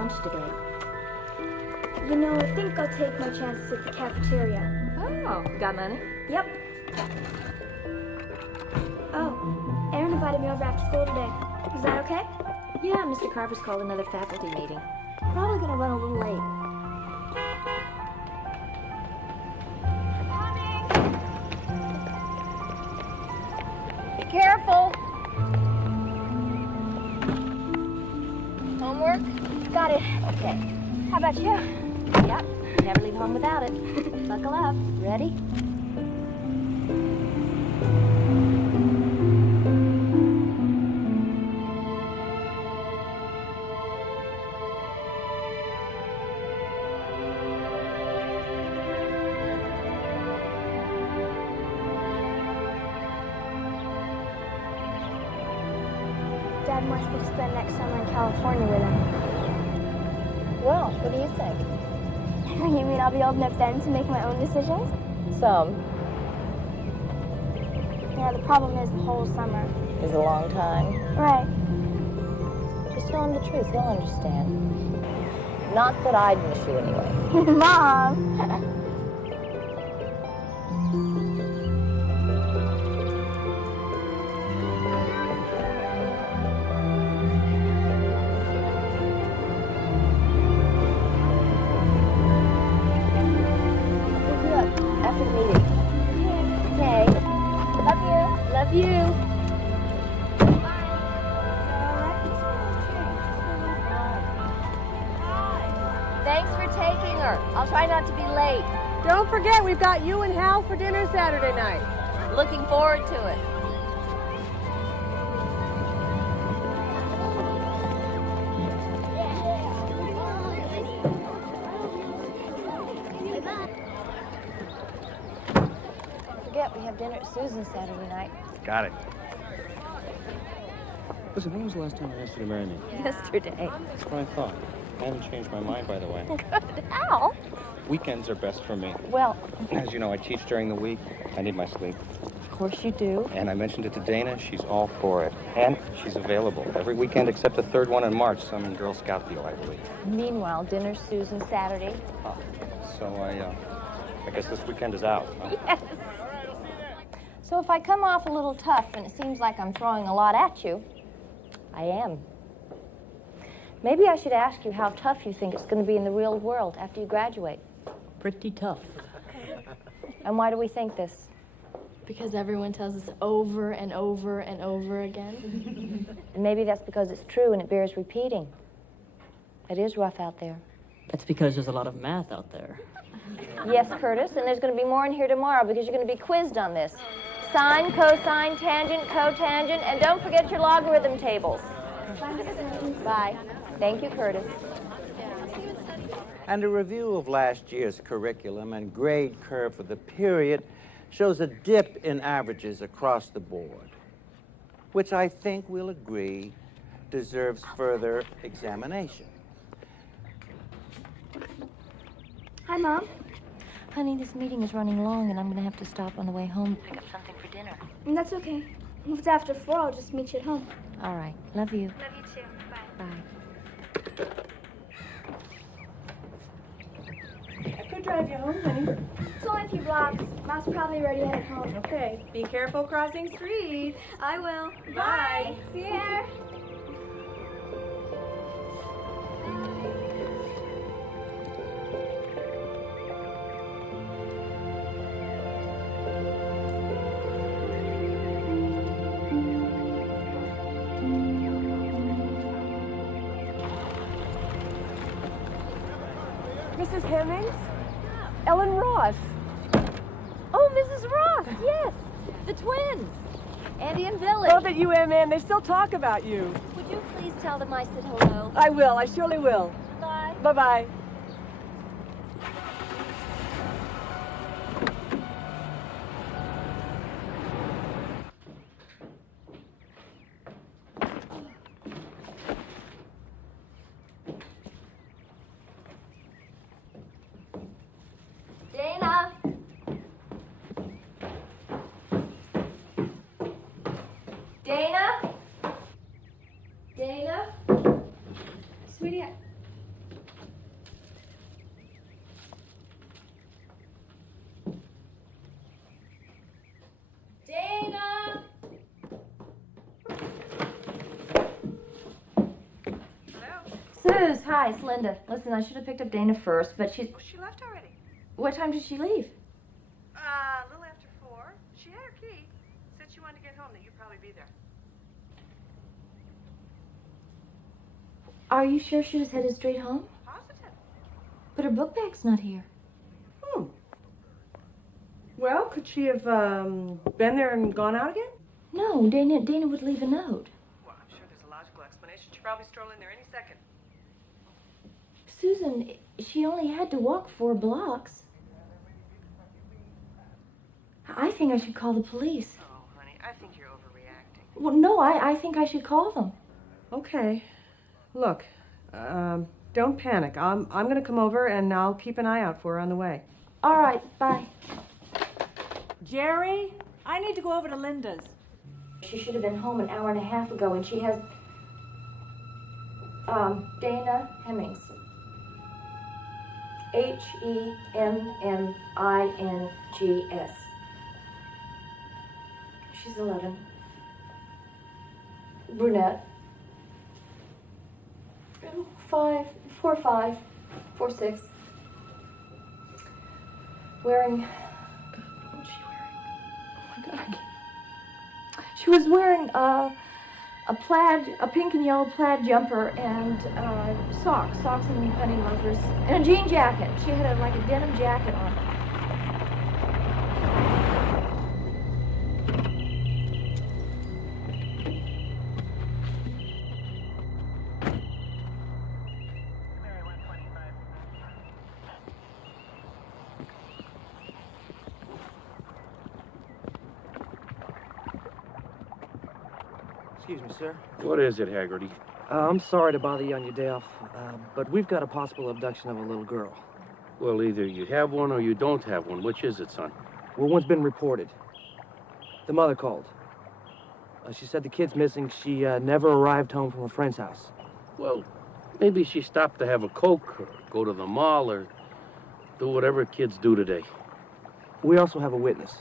lunch today. You know, I think I'll take my chances at the cafeteria. Oh, got money? Yep. Oh, Aaron invited me over after school today. Is that okay? Yeah, Mr. Carver's called another faculty meeting. Probably gonna run a little late. Be careful. Homework? Got it. Okay. How about you? Yep, never leave home without it. Buckle up. Ready? Dad wants me to spend next summer in California with him. Well, what do you think? You mean I'll be old enough then to make my own decisions? Some. Yeah, the problem is the whole summer. Is a long time. Right. Just tell him the truth. He'll understand. Not that I'd miss you anyway. Mom! After the meeting. Okay. Love you. Love you. Thanks for taking her. I'll try not to be late. Don't forget, we've got you and Hal for dinner Saturday night. Looking forward to it. Don't forget, we have dinner at Susan's Saturday night. Got it. Listen, when was the last time I asked you to marry me? Yesterday. That's what I thought. I haven't changed my mind, by the way. Good. Hal? Weekends are best for me. Well, As you know, I teach during the week. I need my sleep. of course you do. And I mentioned it to Dana. She's all for it. And she's available every weekend except the third one in March. Some Girl Scout deal, I believe. Meanwhile, dinner's Susan Saturday. Oh, so I guess this weekend is out. Huh? Yes. So if I come off a little tough and it seems like I'm throwing a lot at you, I am. Maybe I should ask you how tough you think it's going to be in the real world after you graduate. Pretty tough. And why do we think this? Because everyone tells us over and over and over again. And maybe that's because it's true and it bears repeating. It is rough out there. That's because there's a lot of math out there. Yes, Curtis, and there's going to be more in here tomorrow because you're going to be quizzed on this. Sine, cosine, tangent, cotangent, and don't forget your logarithm tables. Bye. Thank you, Curtis. And a review of last year's curriculum and grade curve for the period shows a dip in averages across the board, which I think we'll agree deserves further examination. Hi, Mom. Honey, this meeting is running long, and I'm going to have to stop on the way home to pick up something for dinner. That's okay. If it's after 4, I'll just meet you at home. All right. Love you. Love you too. Bye. Bye. I could drive you home, honey. It's only a few blocks. Mom's probably already headed home. Okay, be careful crossing streets. I will. Bye. See you there. Mrs. Hemmings? Ellen Ross. Oh, Mrs. Ross, yes. The twins. Andy and Billy. Both at UMN, they still talk about you. Would you please tell them I said hello? I will, I surely will. Bye. Bye-bye. Dana. Dana? Dana? Sweetie, Hi, it's Linda. Listen, I should have picked up Dana first, but she's... She left already. What time did she leave? A little after 4. She had her key. Said she wanted to get home, that you'd probably be there. Are you sure she was headed straight home? Positive. But her book bag's not here. Well, could she have been there and gone out again? No, Dana would leave a note. Well, I'm sure there's a logical explanation. She'd probably stroll in there any second. Susan, she only had to walk 4 blocks. I think I should call the police. Oh, honey, I think you're overreacting. Well, no, I think I should call them. Okay. Look, don't panic. I'm going to come over and I'll keep an eye out for her on the way. All right, bye. Jerry, I need to go over to Linda's. She should have been home an hour and a half ago, and she has... Dana Hemmings. Hemmings. She's 11. Brunette. 4'5", 4'6". Wearing... What was she wearing? Oh my God, I can't... She was wearing a pink and yellow plaid jumper and socks and penny loafers, and a jean jacket. She had like a denim jacket on. Excuse me, sir. What is it, Haggerty? I'm sorry to bother you on your day off, but we've got a possible abduction of a little girl. Well, either you have one or you don't have one. Which is it, son? Well, one's been reported. The mother called. She said the kid's missing. She never arrived home from a friend's house. Well, maybe she stopped to have a Coke or go to the mall or do whatever kids do today. We also have a witness.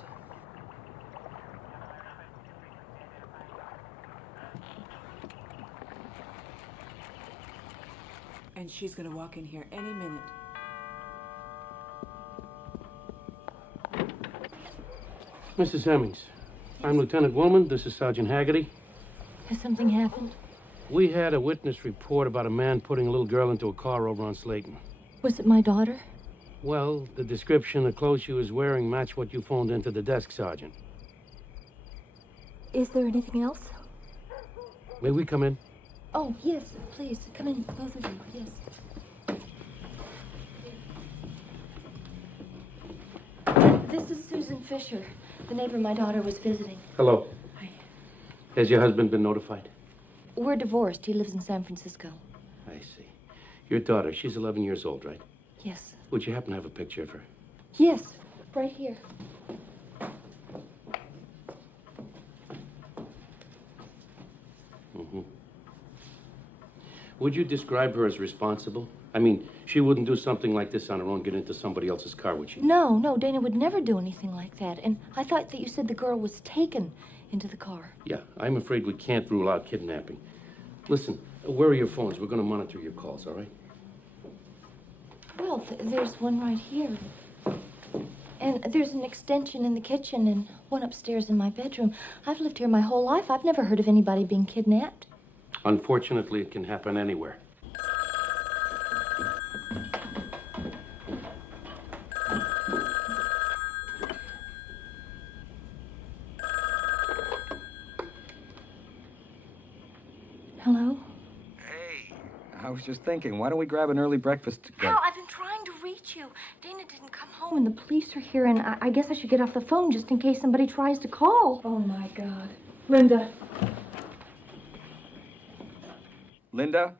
And she's gonna walk in here any minute. Mrs. Hemmings, I'm Lieutenant Woolman. This is Sergeant Haggerty. Has something happened? We had a witness report about a man putting a little girl into a car over on Slayton. Was it my daughter? Well, the description of clothes she was wearing matched what you phoned into the desk, Sergeant. Is there anything else? May we come in? Oh, yes, please. Come in, both of you, yes. This is Susan Fisher, the neighbor my daughter was visiting. Hello. Hi. Has your husband been notified? We're divorced. He lives in San Francisco. I see. Your daughter, she's 11 years old, right? Yes. Would you happen to have a picture of her? Yes, right here. Mm-hmm. Would you describe her as responsible? I mean, she wouldn't do something like this on her own, get into somebody else's car, would she? No, Dana would never do anything like that. And I thought that you said the girl was taken into the car. Yeah, I'm afraid we can't rule out kidnapping. Listen, where are your phones? We're going to monitor your calls, all right? Well, there's one right here. And there's an extension in the kitchen and one upstairs in my bedroom. I've lived here my whole life. I've never heard of anybody being kidnapped. Unfortunately, it can happen anywhere. Hello? Hey, I was just thinking, why don't we grab an early breakfast together? Hal, I've been trying to reach you. Dana didn't come home and the police are here, and I guess I should get off the phone just in case somebody tries to call. Oh, my God. Linda. Linda?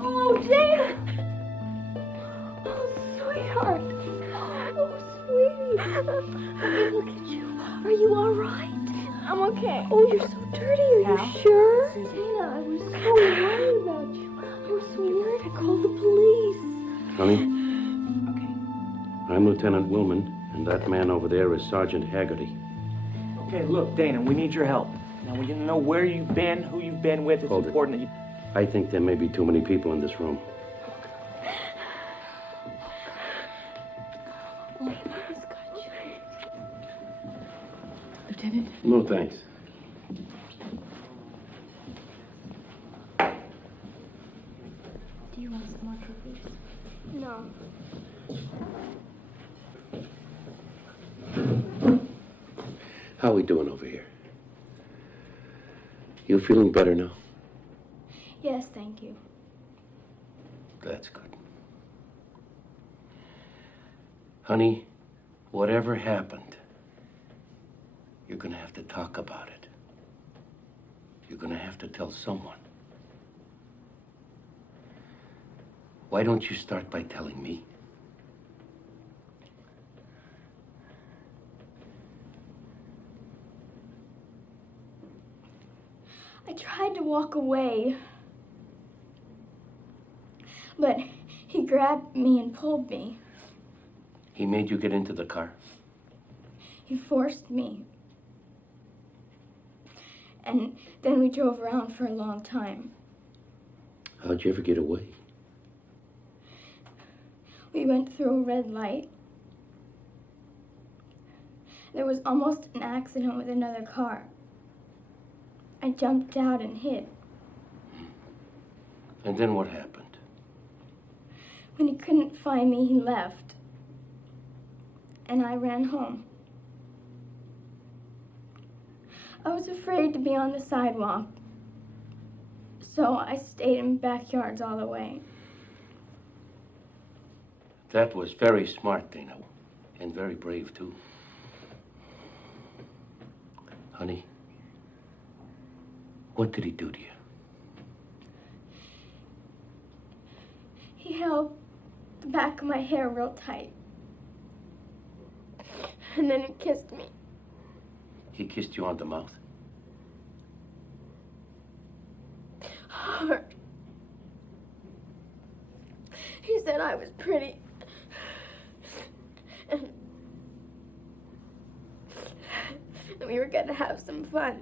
Oh, Dana! Oh, sweetheart. Oh, sweetie. Look at you. Are you all right? I'm okay. Oh, you're so dirty. Are you Hal? sure? Dana, I was so worried about you. I was so worried. I called the police. Honey? Okay. I'm Lieutenant Willman, and that man over there is Sergeant Haggerty. Okay, look, Dana, we need your help. Now, when you know where you've been, who you've been with, it's important that you... I think there may be too many people in this room. Lieutenant? No, thanks. Do you want some more cookies? No. How are we doing over here? You feeling better now? Yes, thank you. That's good. Honey, whatever happened, you're gonna have to talk about it. You're gonna have to tell someone. Why don't you start by telling me? I tried to walk away, but he grabbed me and pulled me. He made you get into the car? He forced me. And then we drove around for a long time. How'd you ever get away? We went through a red light. There was almost an accident with another car. I jumped out and hid. And then what happened? When he couldn't find me, he left. And I ran home. I was afraid to be on the sidewalk, so I stayed in backyards all the way. That was very smart, Dana, and very brave, too. Honey, what did he do to you? He held the back of my hair real tight. And then he kissed me. He kissed you on the mouth? Hard. He said I was pretty. And we were gonna have some fun.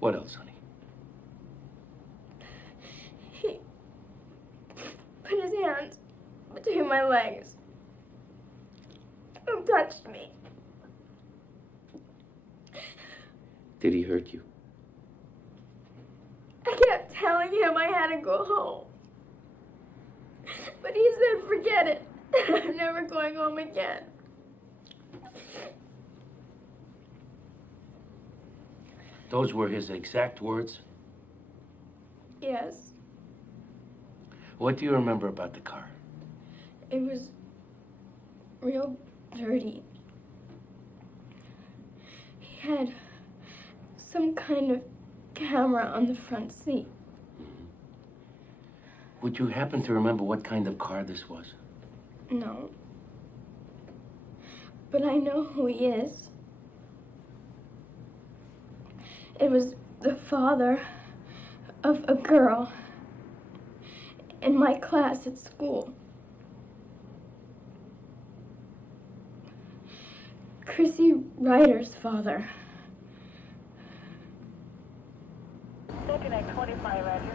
What else, honey? He put his hands between my legs and touched me. Did he hurt you? I kept telling him I had to go home. But he said, forget it. I'm never going home again. Those were his exact words? Yes, What do you remember about the car? it was real dirty. He had some kind of camera on the front seat. Would you happen to remember what kind of car this was? No. But I know who he is. It was the father of a girl in my class at school. Chrissy Ryder's father. Connect 25 right here.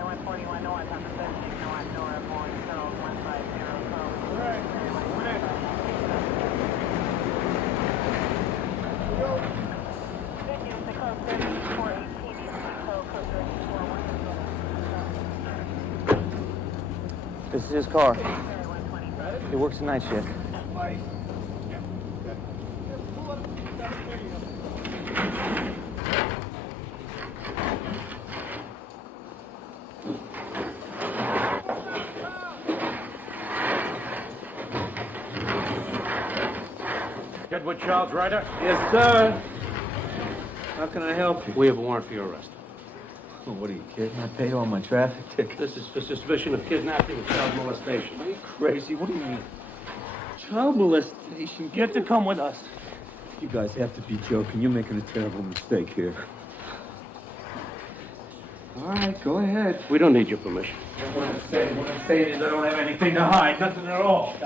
141 north, 113 north, Nora, Boy, Charles, 150, Good news, the code 3418 is code 3418. This is his car. He works the night shift. Deadwood Charles Ryder? Yes, sir. How can I help you? We have a warrant for your arrest. Oh, what are you kidding? I paid all my traffic tickets. This is for suspicion of kidnapping and child molestation. Are you crazy? What do you mean? Child molestation? You have to come with us. You guys have to be joking. You're making a terrible mistake here. All right, go ahead. We don't need your permission. What I'm saying is I don't have anything to hide. Nothing at all.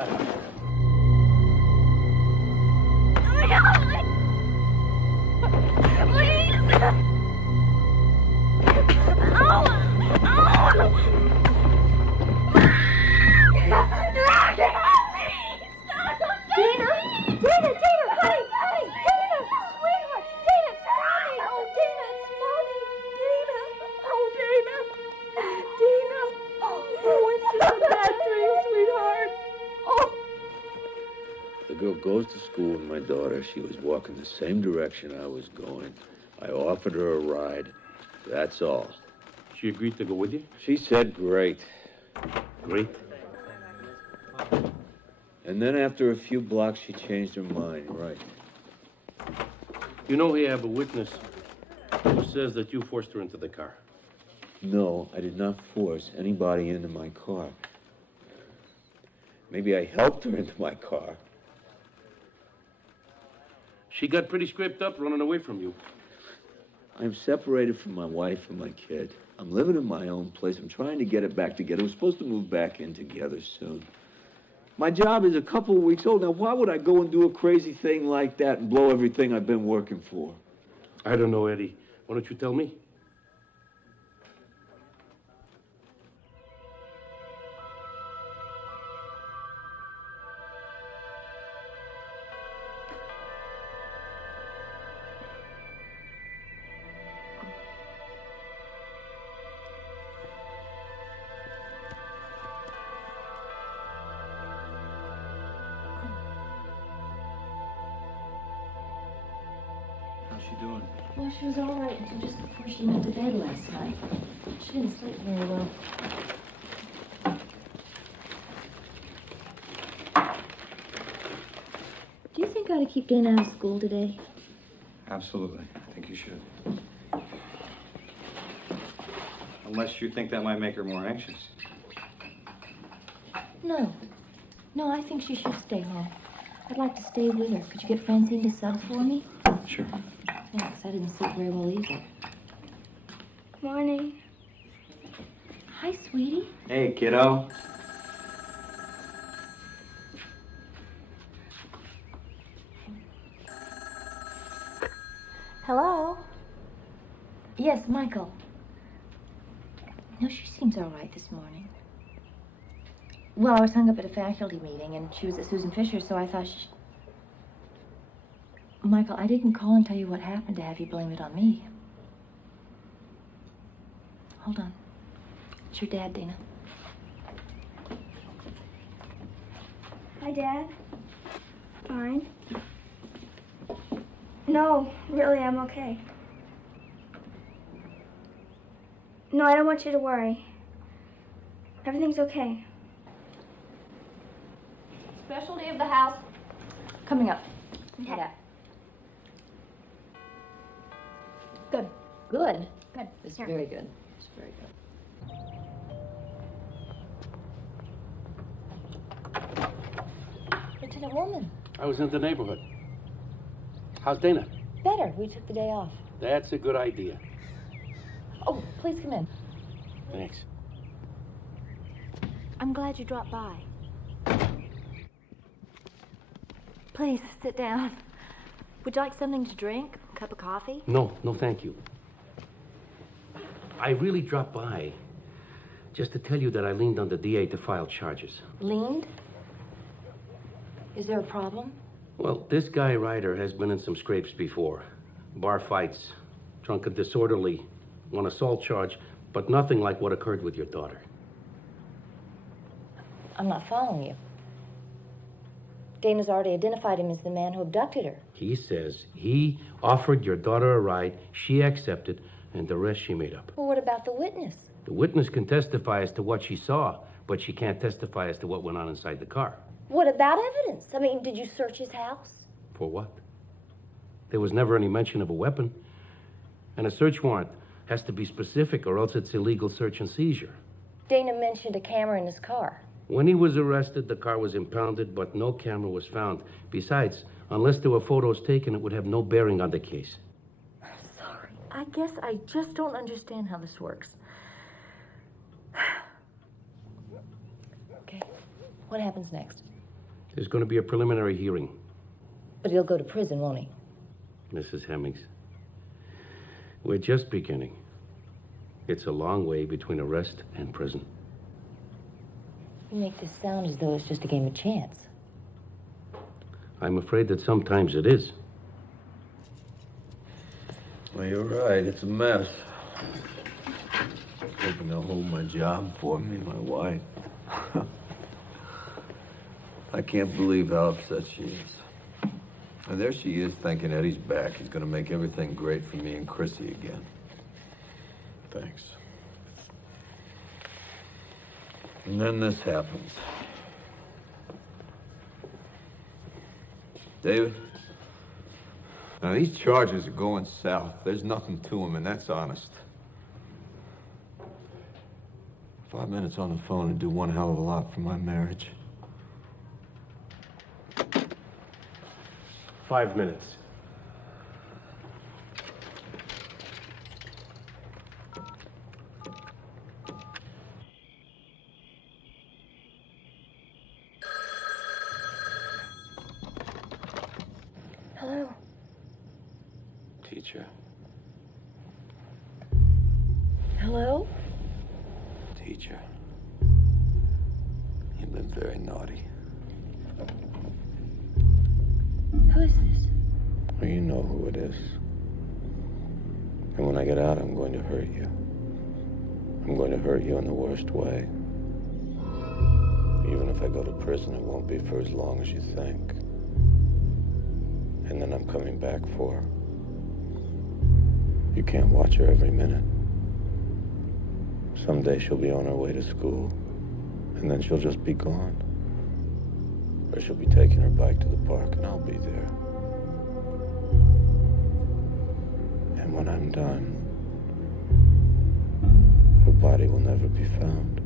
The girl goes to school with my daughter. She was walking the same direction I was going. I offered her a ride. That's all. She agreed to go with you? She said great. Great. And then after a few blocks, she changed her mind, right. You know we have a witness who says that you forced her into the car. No, I did not force anybody into my car. Maybe I helped her into my car. She got pretty scraped up running away from you. I'm separated from my wife and my kid. I'm living in my own place. I'm trying to get it back together. We're supposed to move back in together soon. My job is a couple of weeks old. Now, why would I go and do a crazy thing like that and blow everything I've been working for? I don't know, Eddie. Why don't you tell me? How's she doing? Well, she was all right until just before she went to bed last night. She didn't sleep very well. Do you think I ought to keep Dana out of school today? Absolutely. I think you should. Unless you think that might make her more anxious. No. No, I think she should stay home. I'd like to stay with her. Could you get Francine to sub for me? Sure. Yeah, 'cause I didn't sleep very well either. Morning. Hi, sweetie. Hey, kiddo. Hello? Yes, Michael. No, she seems all right this morning. Well, I was hung up at a faculty meeting, and she was at Susan Fisher's, so I thought she... Michael, I didn't call and tell you what happened to have you blame it on me. Hold on. It's your dad, Dana. Hi, Dad. Fine. No, really, I'm okay. No, I don't want you to worry. Everything's okay. Specialty of the house. Coming up. Okay. Yeah. Good. Good. Good. It's Here. very good. It's very good. Lieutenant Woolman. I was in the neighborhood. How's Dana? Better. We took the day off. That's a good idea. Oh, please come in. Thanks. I'm glad you dropped by. Please, sit down. Would you like something to drink? A cup of coffee? No, thank you. I really dropped by just to tell you that I leaned on the DA to file charges. Leaned? Is there a problem? Well, this guy Ryder has been in some scrapes before. Bar fights, drunk and disorderly, one assault charge, but nothing like what occurred with your daughter. I'm not following you. Dana's already identified him as the man who abducted her. He says he offered your daughter a ride, she accepted, and the rest she made up. Well, what about the witness? The witness can testify as to what she saw, but she can't testify as to what went on inside the car. What about evidence? I mean, did you search his house? For what? There was never any mention of a weapon. And a search warrant has to be specific, or else it's illegal search and seizure. Dana mentioned a camera in his car. When he was arrested, the car was impounded, but no camera was found. Besides, unless there were photos taken, it would have no bearing on the case. Sorry. I guess I just don't understand how this works. Okay. What happens next? There's going to be a preliminary hearing. But he'll go to prison, won't he? Mrs. Hemmings, we're just beginning. It's a long way between arrest and prison. You make this sound as though it's just a game of chance. I'm afraid that sometimes it is. Well, you're right. It's a mess. Hoping they'll hold my job for me, my wife. I can't believe how upset she is. And there she is thinking Eddie's back. He's gonna make everything great for me and Chrissy again. Thanks. And then this happens. David? Now, these charges are going south. There's nothing to them, and that's honest. 5 minutes on the phone would do one hell of a lot for my marriage. 5 minutes. Hello? Teacher. Hello? Teacher. You've been very naughty. Who is this? Well, you know who it is. And when I get out, I'm going to hurt you. I'm going to hurt you in the worst way. Even if I go to prison, it won't be for as long as you think. And then I'm coming back for her. You can't watch her every minute. Someday she'll be on her way to school, and then she'll just be gone. Or she'll be taking her bike to the park, and I'll be there. And when I'm done, her body will never be found.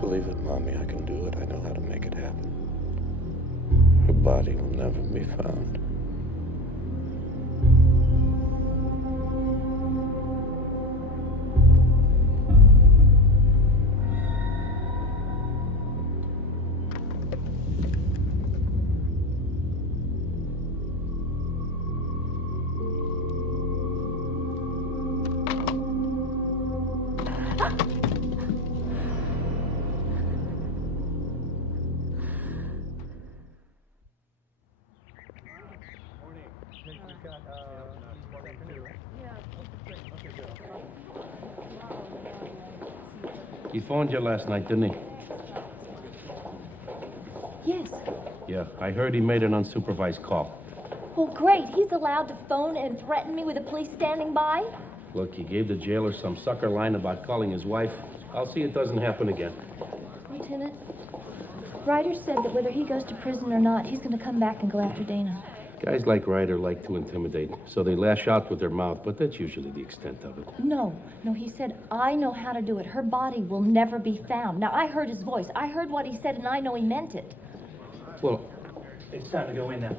Believe it, Mommy, I can do it. I know how to make it happen. Her body will never be found. He phoned you last night, didn't he? Yes. Yeah, I heard he made an unsupervised call. Well, great. He's allowed to phone and threaten me with the police standing by? Look, he gave the jailer some sucker line about calling his wife. I'll see it doesn't happen again. Lieutenant, Ryder said that whether he goes to prison or not, he's going to come back and go after Dana. Guys like Ryder like to intimidate, so they lash out with their mouth, but that's usually the extent of it. No, he said, I know how to do it. Her body will never be found. Now, I heard his voice. I heard what he said, and I know he meant it. Well, It's time to go in now.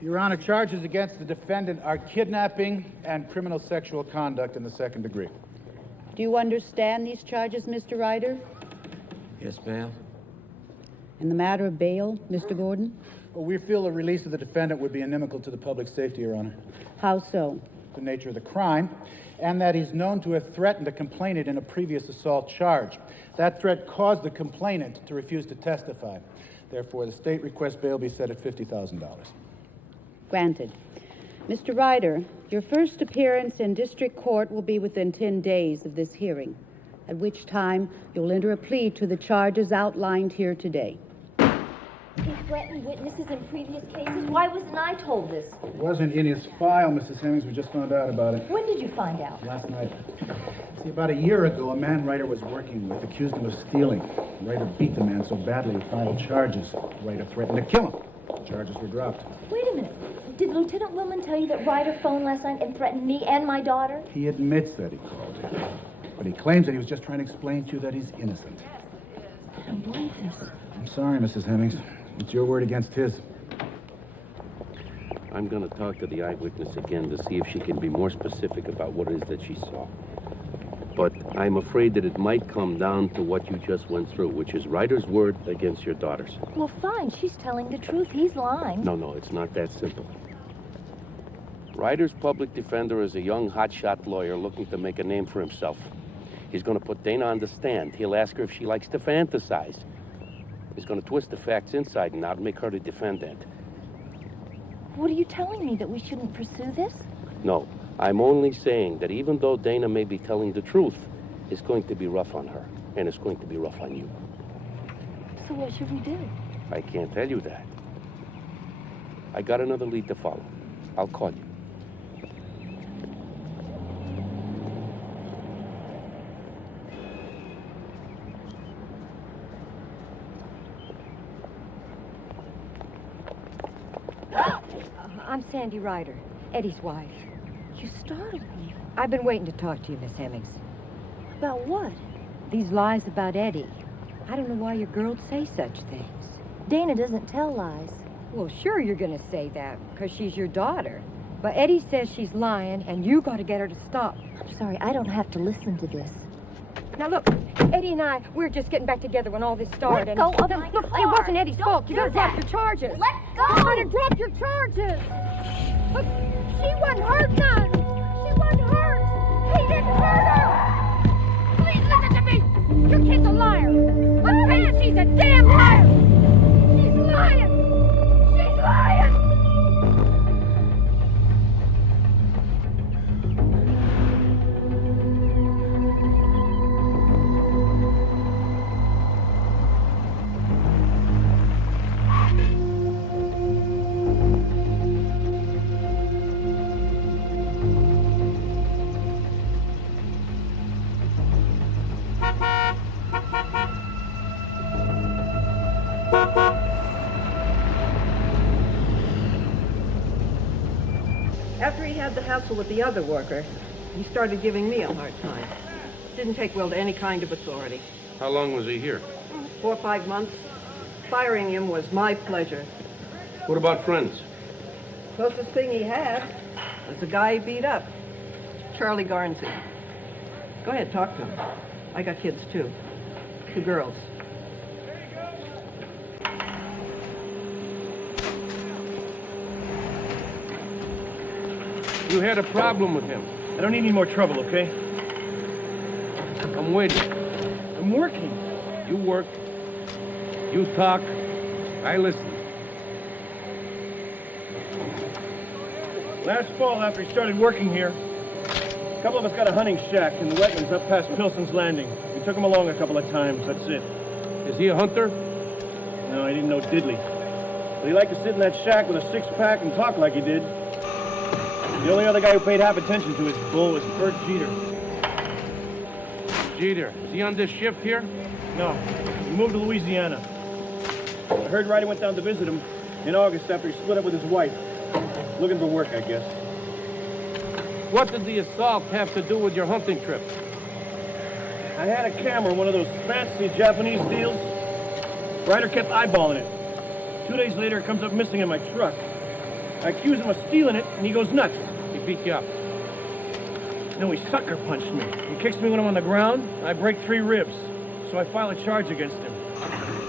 Your Honor, charges against the defendant are kidnapping and criminal sexual conduct in the second degree. Do you understand these charges, Mr. Ryder? Yes, ma'am. In the matter of bail, Mr. Gordon? Well, we feel the release of the defendant would be inimical to the public safety, Your Honor. How so? The nature of the crime, and that he's known to have threatened a complainant in a previous assault charge. That threat caused the complainant to refuse to testify. Therefore, the state requests bail be set at $50,000. Granted. Mr. Ryder, your first appearance in district court will be within 10 days of this hearing, at which time you'll enter a plea to the charges outlined here today. He threatened witnesses in previous cases. Why wasn't I told this? It wasn't in his file, Mrs. Hemmings. We just found out about it When did you find out? last night. See, about a year ago, a man Ryder was working with accused him of stealing. Ryder beat the man so badly he filed charges. Ryder threatened to kill him. The charges were dropped. Wait a minute. Did Lieutenant Willman tell you that Ryder phoned last night and threatened me and my daughter? He admits that he called you. But he claims that he was just trying to explain to you that he's innocent. I don't believe this. I'm sorry, Mrs. Hemmings. It's your word against his. I'm going to talk to the eyewitness again to see if she can be more specific about what it is that she saw. But I'm afraid that it might come down to what you just went through, which is Ryder's word against your daughter's. Well, fine. She's telling the truth. He's lying. No, it's not that simple. Ryder's public defender is a young hotshot lawyer looking to make a name for himself. He's going to put Dana on the stand. He'll ask her if she likes to fantasize. He's going to twist the facts inside and out and make her the defendant. What are you telling me, that we shouldn't pursue this? No, I'm only saying that even though Dana may be telling the truth, it's going to be rough on her, and it's going to be rough on you. So what should we do? I can't tell you that. I got another lead to follow. I'll call you. I'm Sandy Ryder, Eddie's wife. You startled me. I've been waiting to talk to you, Miss Hemmings. About what? These lies about Eddie. I don't know why your girl'd say such things. Dana doesn't tell lies. Well, sure you're gonna say that, because she's your daughter. But Eddie says she's lying, and you gotta get her to stop. I'm sorry, I don't have to listen to this. Now look, Eddie and I, we're just getting back together when all this started. Let go of my Look, car. it wasn't Eddie's fault. You gotta do drop that. your charges. Let go. You gotta drop your charges. Look, she wasn't hurt none. She wasn't hurt. He didn't hurt her. Please listen to me. Your kid's a liar. I'm saying she's a damn liar. She's lying. She's lying. After he had the hassle with the other worker, he started giving me a hard time. Didn't take well to any kind of authority. How long was he here? 4 or 5 months. Firing him was my pleasure. What about friends? Closest thing he had was the guy he beat up, Charlie Garnsey. Go ahead, talk to him. I got kids too. 2 girls. You had a problem with him. I don't need any more trouble, okay? I'm waiting. I'm working. You work. You talk. I listen. Last fall, after he started working here, a couple of us got a hunting shack in the wetlands up past Pilson's Landing. We took him along a couple of times, that's it. Is he a hunter? No, he didn't know diddly. But he liked to sit in that shack with a 6-pack and talk like he did. The only other guy who paid half attention to his bull was Bert Jeter. Jeter, is he on this shift here? No, he moved to Louisiana. I heard Ryder went down to visit him in August after he split up with his wife. Looking for work, I guess. What did the assault have to do with your hunting trip? I had a camera, one of those fancy Japanese deals. Ryder kept eyeballing it. 2 days later, it comes up missing in my truck. I accuse him of stealing it, and he goes nuts. He beat you up? No, he sucker punched me. He kicks me when I'm on the ground, and I break 3 ribs. So I file a charge against him.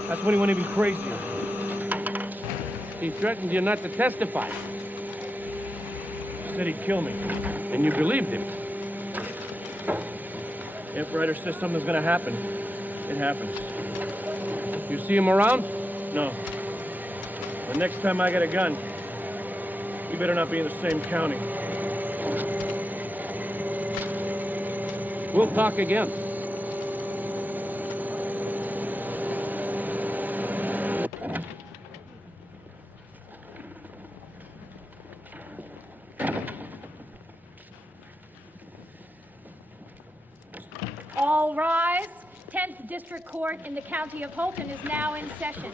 That's when he went even crazier. He threatened you not to testify. He said he'd kill me. And you believed him? If Ryder says something's gonna happen, it happens. You see him around? No. The next time I get a gun, you better not be in the same county. We'll talk again. All rise. 10th District Court in the County of Fulton is now in session.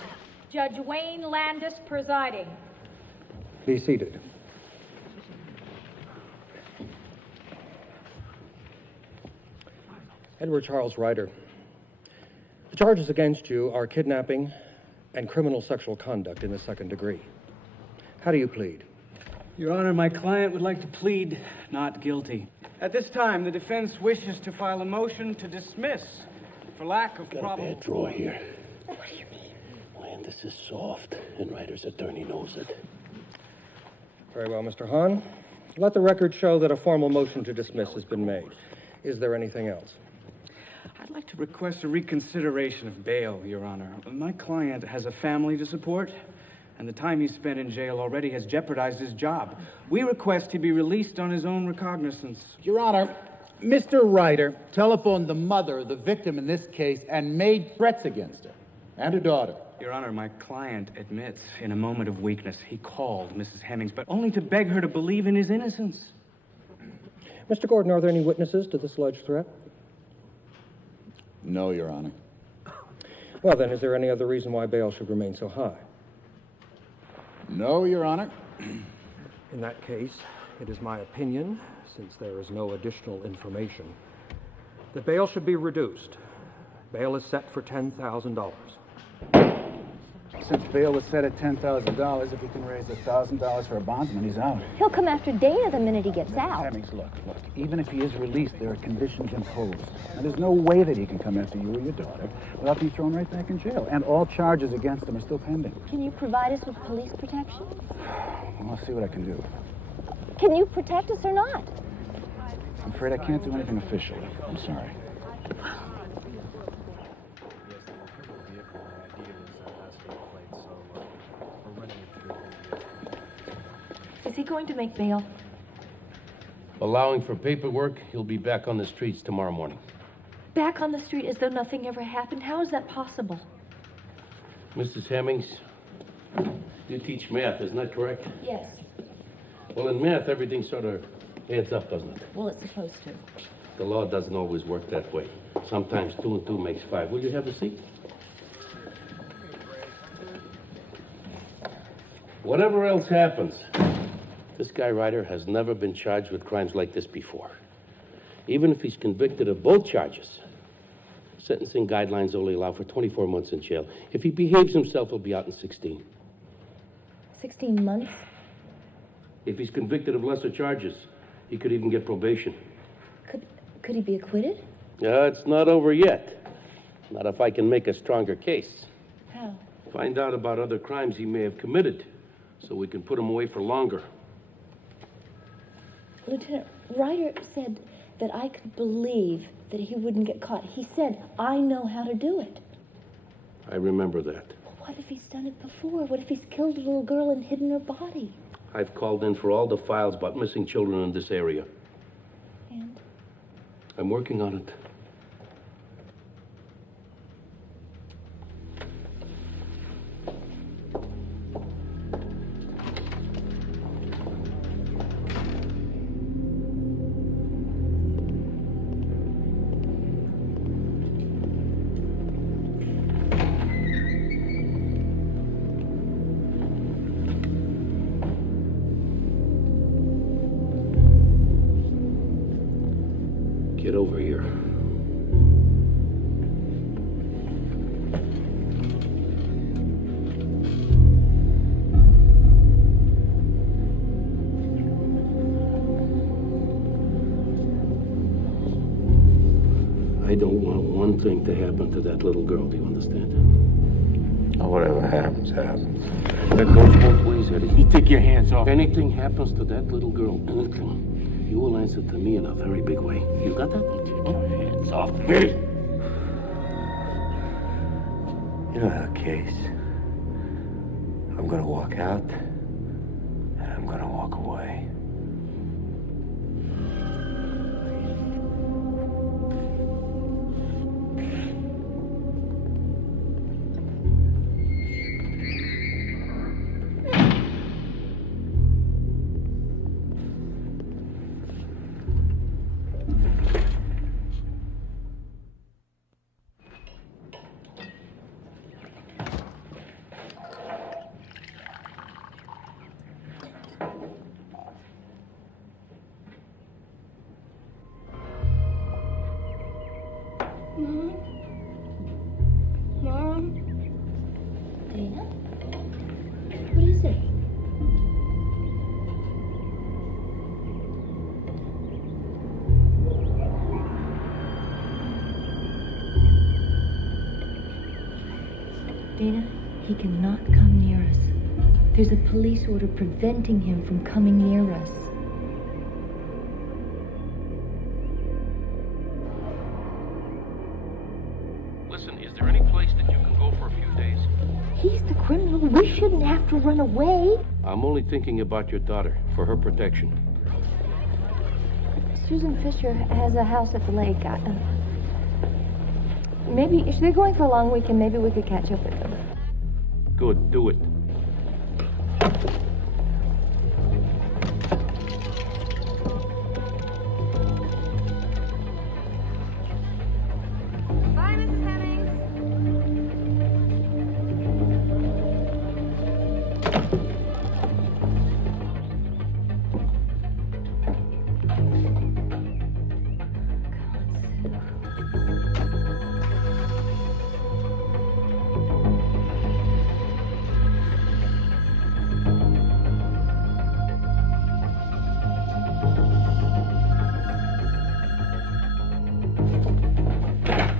Judge Wayne Landis presiding. Be seated. Edward Charles Ryder. The charges against you are kidnapping and criminal sexual conduct in the 2nd degree. How do you plead? Your Honor, my client would like to plead not guilty. At this time, the defense wishes to file a motion to dismiss for lack of probable... Bad draw here. What do you mean? Landis is soft, and Ryder's attorney knows it. Very well, Mr. Hahn. Let the record show that a formal motion to dismiss has been made. Is there anything else? I'd like to request a reconsideration of bail, Your Honor. My client has a family to support, and the time he spent in jail already has jeopardized his job. We request he be released on his own recognizance. Your Honor, Mr. Ryder telephoned the mother of the victim in this case and made threats against her and her daughter. Your Honor, my client admits in a moment of weakness he called Mrs. Hemmings, but only to beg her to believe in his innocence. Mr. Gordon, are there any witnesses to this alleged threat? No, Your Honor. Well, then, is there any other reason why bail should remain so high? No, Your Honor. In that case, it is my opinion, since there is no additional information, that bail should be reduced. Bail is set for $10,000. Since bail is set at $10,000, if he can raise $1,000 for a bondsman, he's out. He'll come after Dana the minute he gets Mrs. out. Hemmings, look. Even if he is released, there are conditions imposed. And there's no way that he can come after you or your daughter without being thrown right back in jail. And all charges against him are still pending. Can you provide us with police protection? Well, I'll see what I can do. Can you protect us or not? I'm afraid I can't do anything officially. I'm sorry. Is he going to make bail? Allowing for paperwork, he'll be back on the streets tomorrow morning. Back on the street as though nothing ever happened? How is that possible? Mrs. Hemmings, you teach math, isn't that correct? Yes. Well, in math, everything sort of adds up, doesn't it? Well, it's supposed to. The law doesn't always work that way. Sometimes 2 and 2 makes 5. Will you have a seat? Whatever else happens, this guy Ryder has never been charged with crimes like this before. Even if he's convicted of both charges, sentencing guidelines only allow for 24 months in jail. If he behaves himself, he'll be out in 16. 16 months? If he's convicted of lesser charges, he could even get probation. Could he be acquitted? It's not over yet. Not if I can make a stronger case. How? Find out about other crimes he may have committed, so we can put him away for longer. Lieutenant Ryder said that I could believe that he wouldn't get caught. He said, I know how to do it. I remember that. What if he's done it before? What if he's killed a little girl and hidden her body? I've called in for all the files about missing children in this area. And? I'm working on it. Get over here. I don't want one thing to happen to that little girl, do you understand? Oh, whatever happens, happens. That goes both ways, Eddie. You take your hands off. If anything happens to that little girl, anything, you will answer to me in a very big way. You got that? Take your hands off me. You know how, Case? I'm gonna walk out, and I'm gonna walk away. Mom? Dana? What is it? cannot come near us. There's a police order preventing him from coming near us. Listen, is there any place that you can go for a few days? He's the criminal. We shouldn't have to run away. I'm only thinking about your daughter, for her protection. Susan Fisher has a house at the lake. Maybe if they're going for a long weekend, maybe we could catch up with them. Good, do it. Bye, Mrs. Hemmings.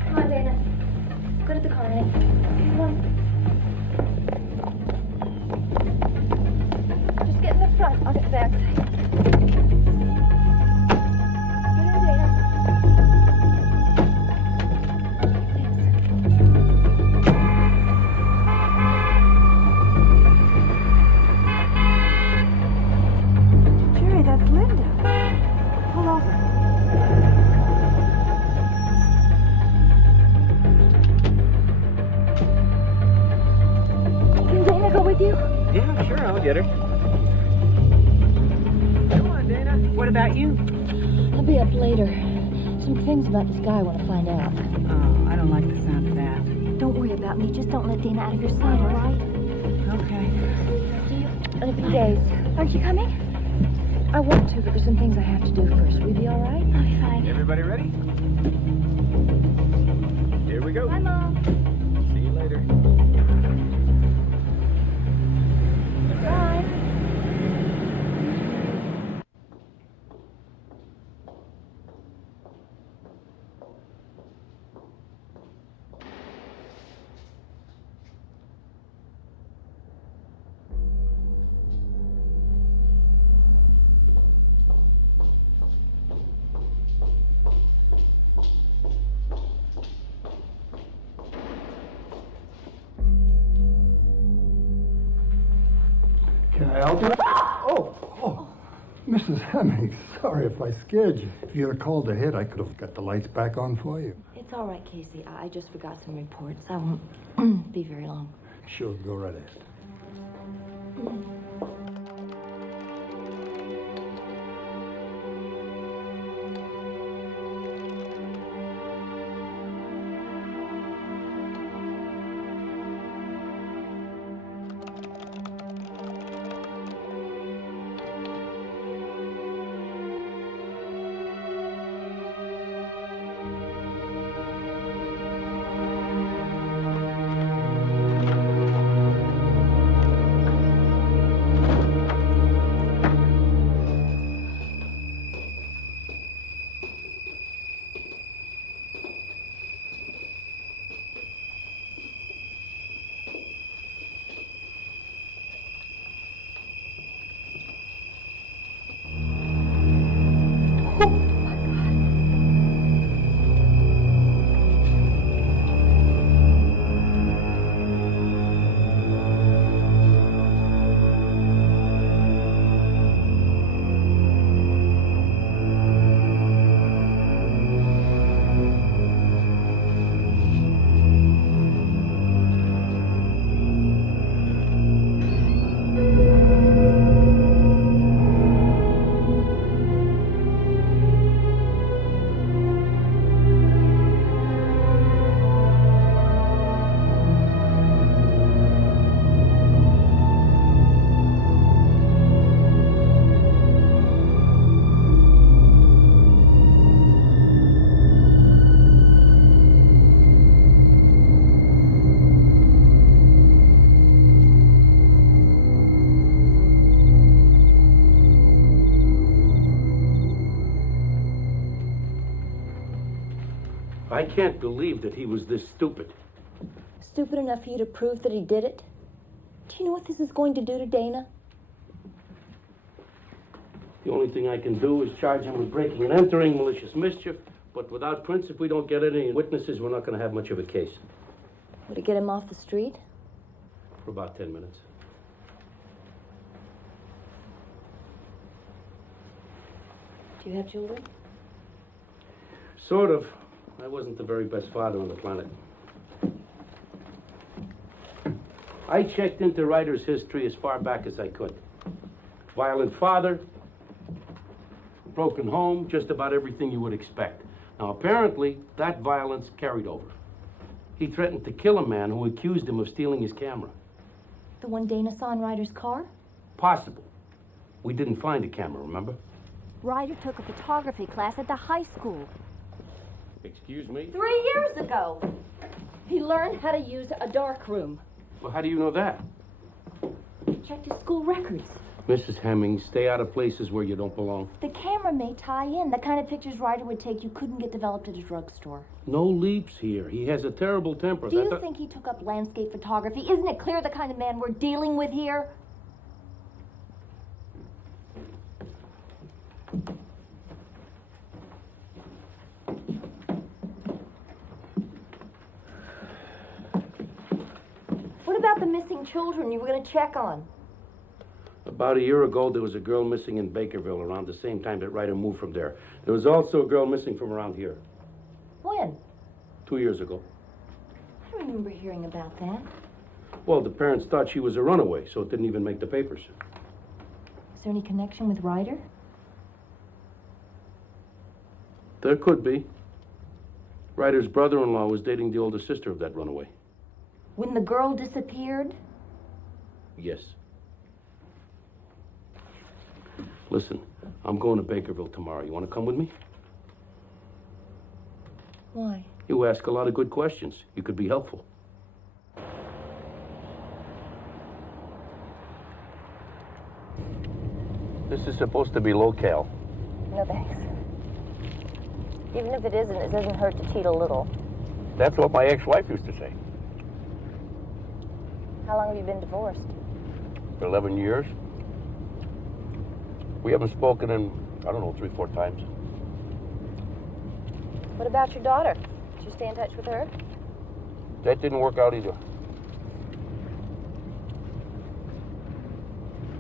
Come on, Dana. Go to the car, Nick. Come on. Just get in the front. I'll get the back side. Get in, Dana. Jerry, that's Linda. Pull over. Can Dana go with you? Yeah, sure, I'll get her. Come on, Dana. What about you? I'll be up later. Some things about this guy I want to find out. Oh, I don't like the sound of that. Don't worry about me. Just don't let Dana out of your sight, all right? Okay. See you in a few days. Aren't you coming? I want to, but there's some things I have to do first. Will you be all right? I'll be fine. Everybody ready? Here we go. Bye, Mom. See you later. Bye. Can I help you? Oh, Mrs. Hemmings, sorry if I scared you. If you'd have called ahead, I could have got the lights back on for you. It's all right, Casey. I just forgot some reports. I won't be very long. Sure, go right ahead. I can't believe that he was this stupid. Stupid enough for you to prove that he did it? Do you know what this is going to do to Dana? The only thing I can do is charge him with breaking and entering, malicious mischief. But without prints, if we don't get any witnesses, we're not going to have much of a case. Would it get him off the street? For about 10 minutes. Do you have children? Sort of. I wasn't the very best father on the planet. I checked into Ryder's history as far back as I could. Violent father, broken home, just about everything you would expect. Now, apparently, that violence carried over. He threatened to kill a man who accused him of stealing his camera. The one Dana saw in Ryder's car? Possible. We didn't find a camera, remember? Ryder took a photography class at the high school. Excuse me? 3 years ago. He learned how to use a darkroom. Well, how do you know that? He checked his school records. Mrs. Hemmings, stay out of places where you don't belong. The camera may tie in. The kind of pictures Ryder would take you couldn't get developed at a drugstore. No leaps here. He has a terrible temper. Do you think he took up landscape photography? Isn't it clear the kind of man we're dealing with here? What about the missing children you were going to check on? About a year ago, there was a girl missing in Bakerville around the same time that Ryder moved from there. There was also a girl missing from around here. When? 2 years ago. I don't remember hearing about that. Well, the parents thought she was a runaway, so it didn't even make the papers. Is there any connection with Ryder? There could be. Ryder's brother-in-law was dating the older sister of that runaway. When the girl disappeared? Yes. Listen, I'm going to Bakerville tomorrow. You want to come with me? Why? You ask a lot of good questions. You could be helpful. This is supposed to be locale. No thanks. Even if it isn't, it doesn't hurt to cheat a little. That's what my ex-wife used to say. How long have you been divorced? 11 years. We haven't spoken in, I don't know, 3-4 times. What about your daughter? Did you stay in touch with her? That didn't work out either.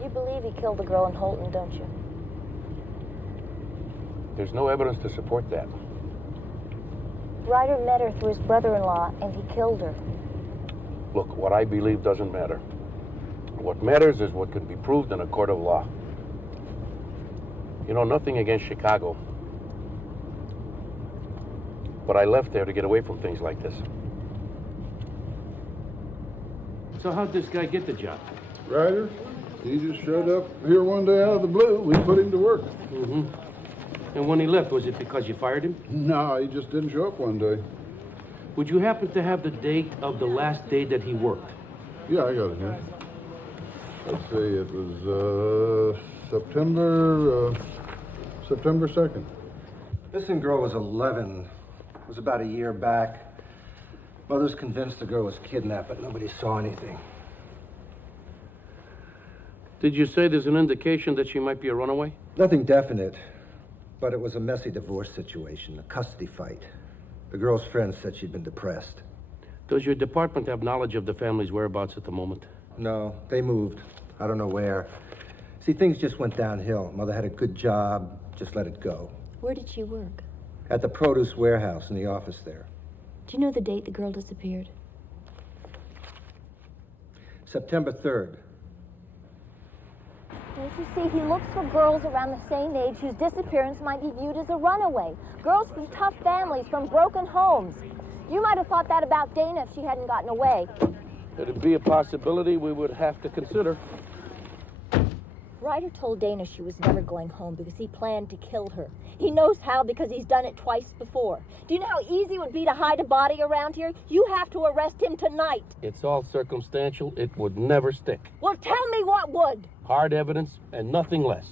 You believe he killed the girl in Holton, don't you? There's no evidence to support that. Ryder met her through his brother-in-law, and he killed her. Look, what I believe doesn't matter. What matters is what can be proved in a court of law. You know, nothing against Chicago. But I left there to get away from things like this. So how'd this guy get the job? Ryder? He just showed up here one day out of the blue. We put him to work. Mm-hmm. And when he left, was it because you fired him? No, he just didn't show up one day. Would you happen to have the date of the last day that he worked? Yeah, I got it here. Let's see, it was September 2nd. Missing girl was 11. It was about a year back. Mother's convinced the girl was kidnapped, but nobody saw anything. Did you say there's an indication that she might be a runaway? Nothing definite, but it was a messy divorce situation, a custody fight. The girl's friends said she'd been depressed. Does your department have knowledge of the family's whereabouts at the moment? No, they moved. I don't know where. See, things just went downhill. Mother had a good job, just let it go. Where did she work? At the produce warehouse in the office there. Do you know the date the girl disappeared? September 3rd. Don't you see, he looks for girls around the same age whose disappearance might be viewed as a runaway. Girls from tough families, from broken homes. You might have thought that about Dana if she hadn't gotten away. It'd be a possibility we would have to consider. Ryder told Dana she was never going home because he planned to kill her. He knows how because he's done it twice before. Do you know how easy it would be to hide a body around here? You have to arrest him tonight. It's all circumstantial. It would never stick. Well, tell me what would. Hard evidence and nothing less.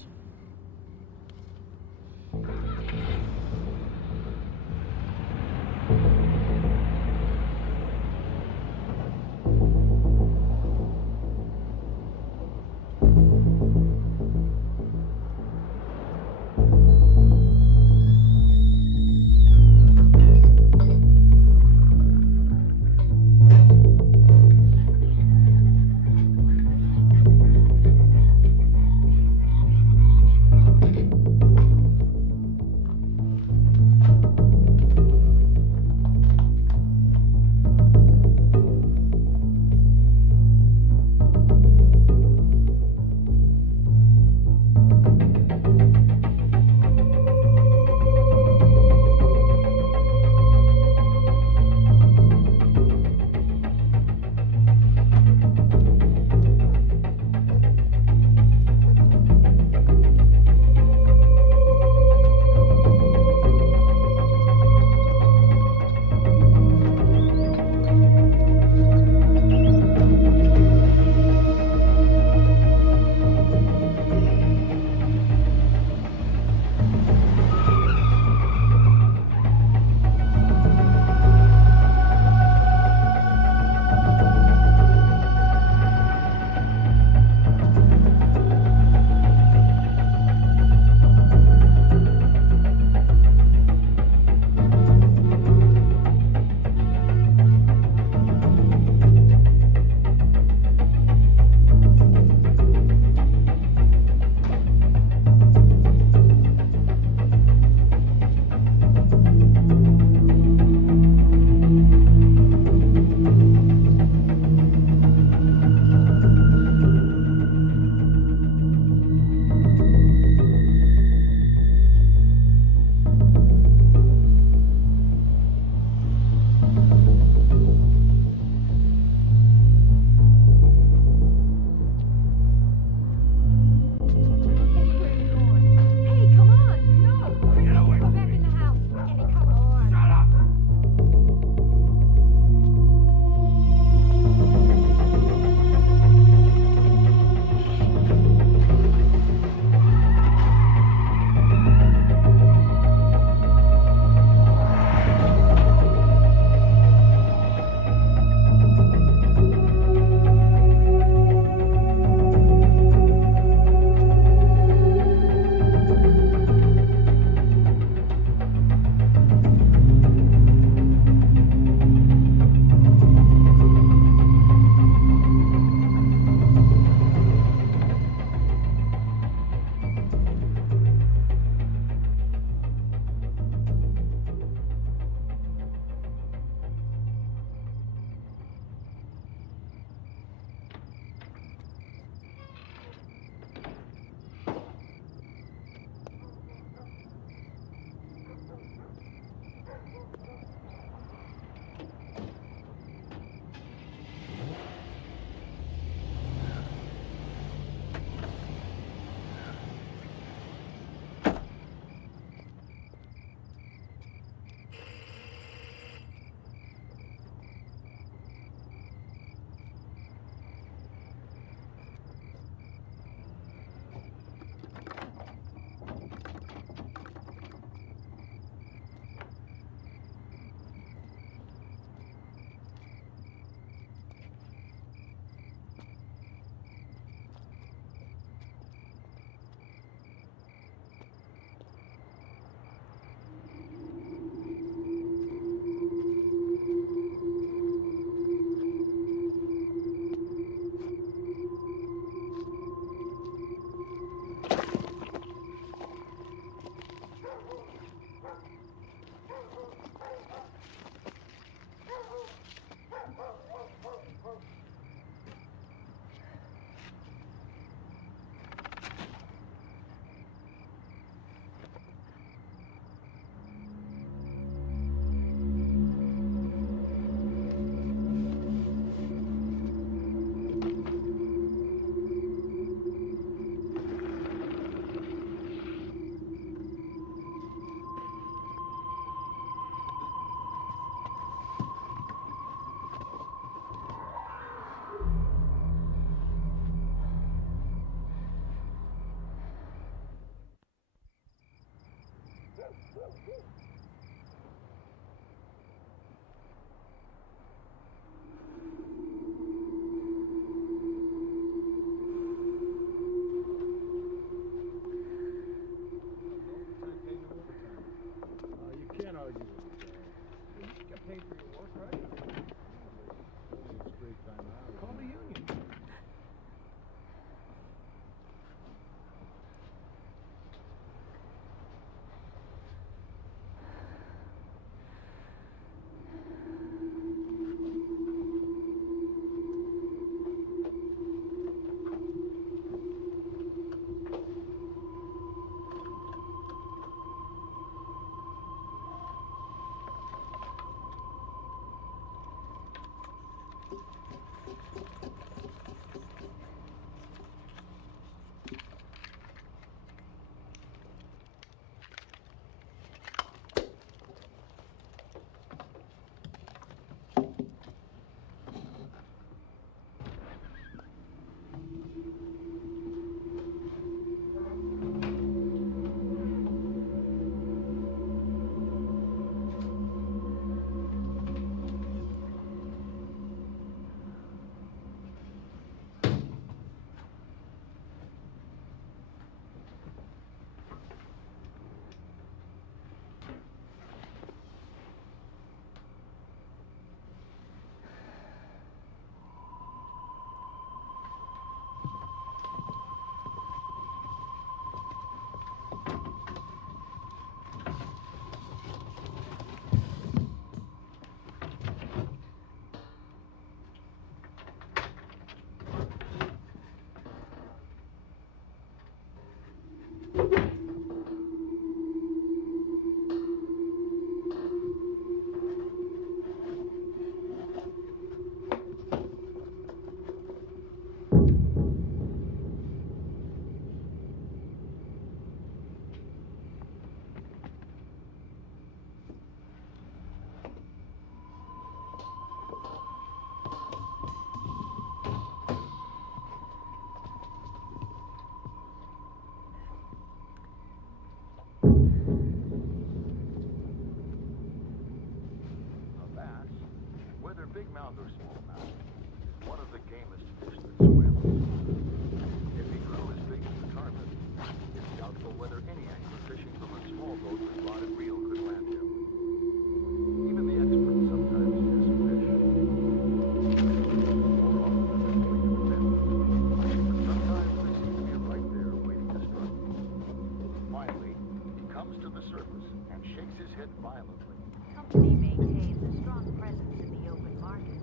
hit violently. Company maintains a strong presence in the open market.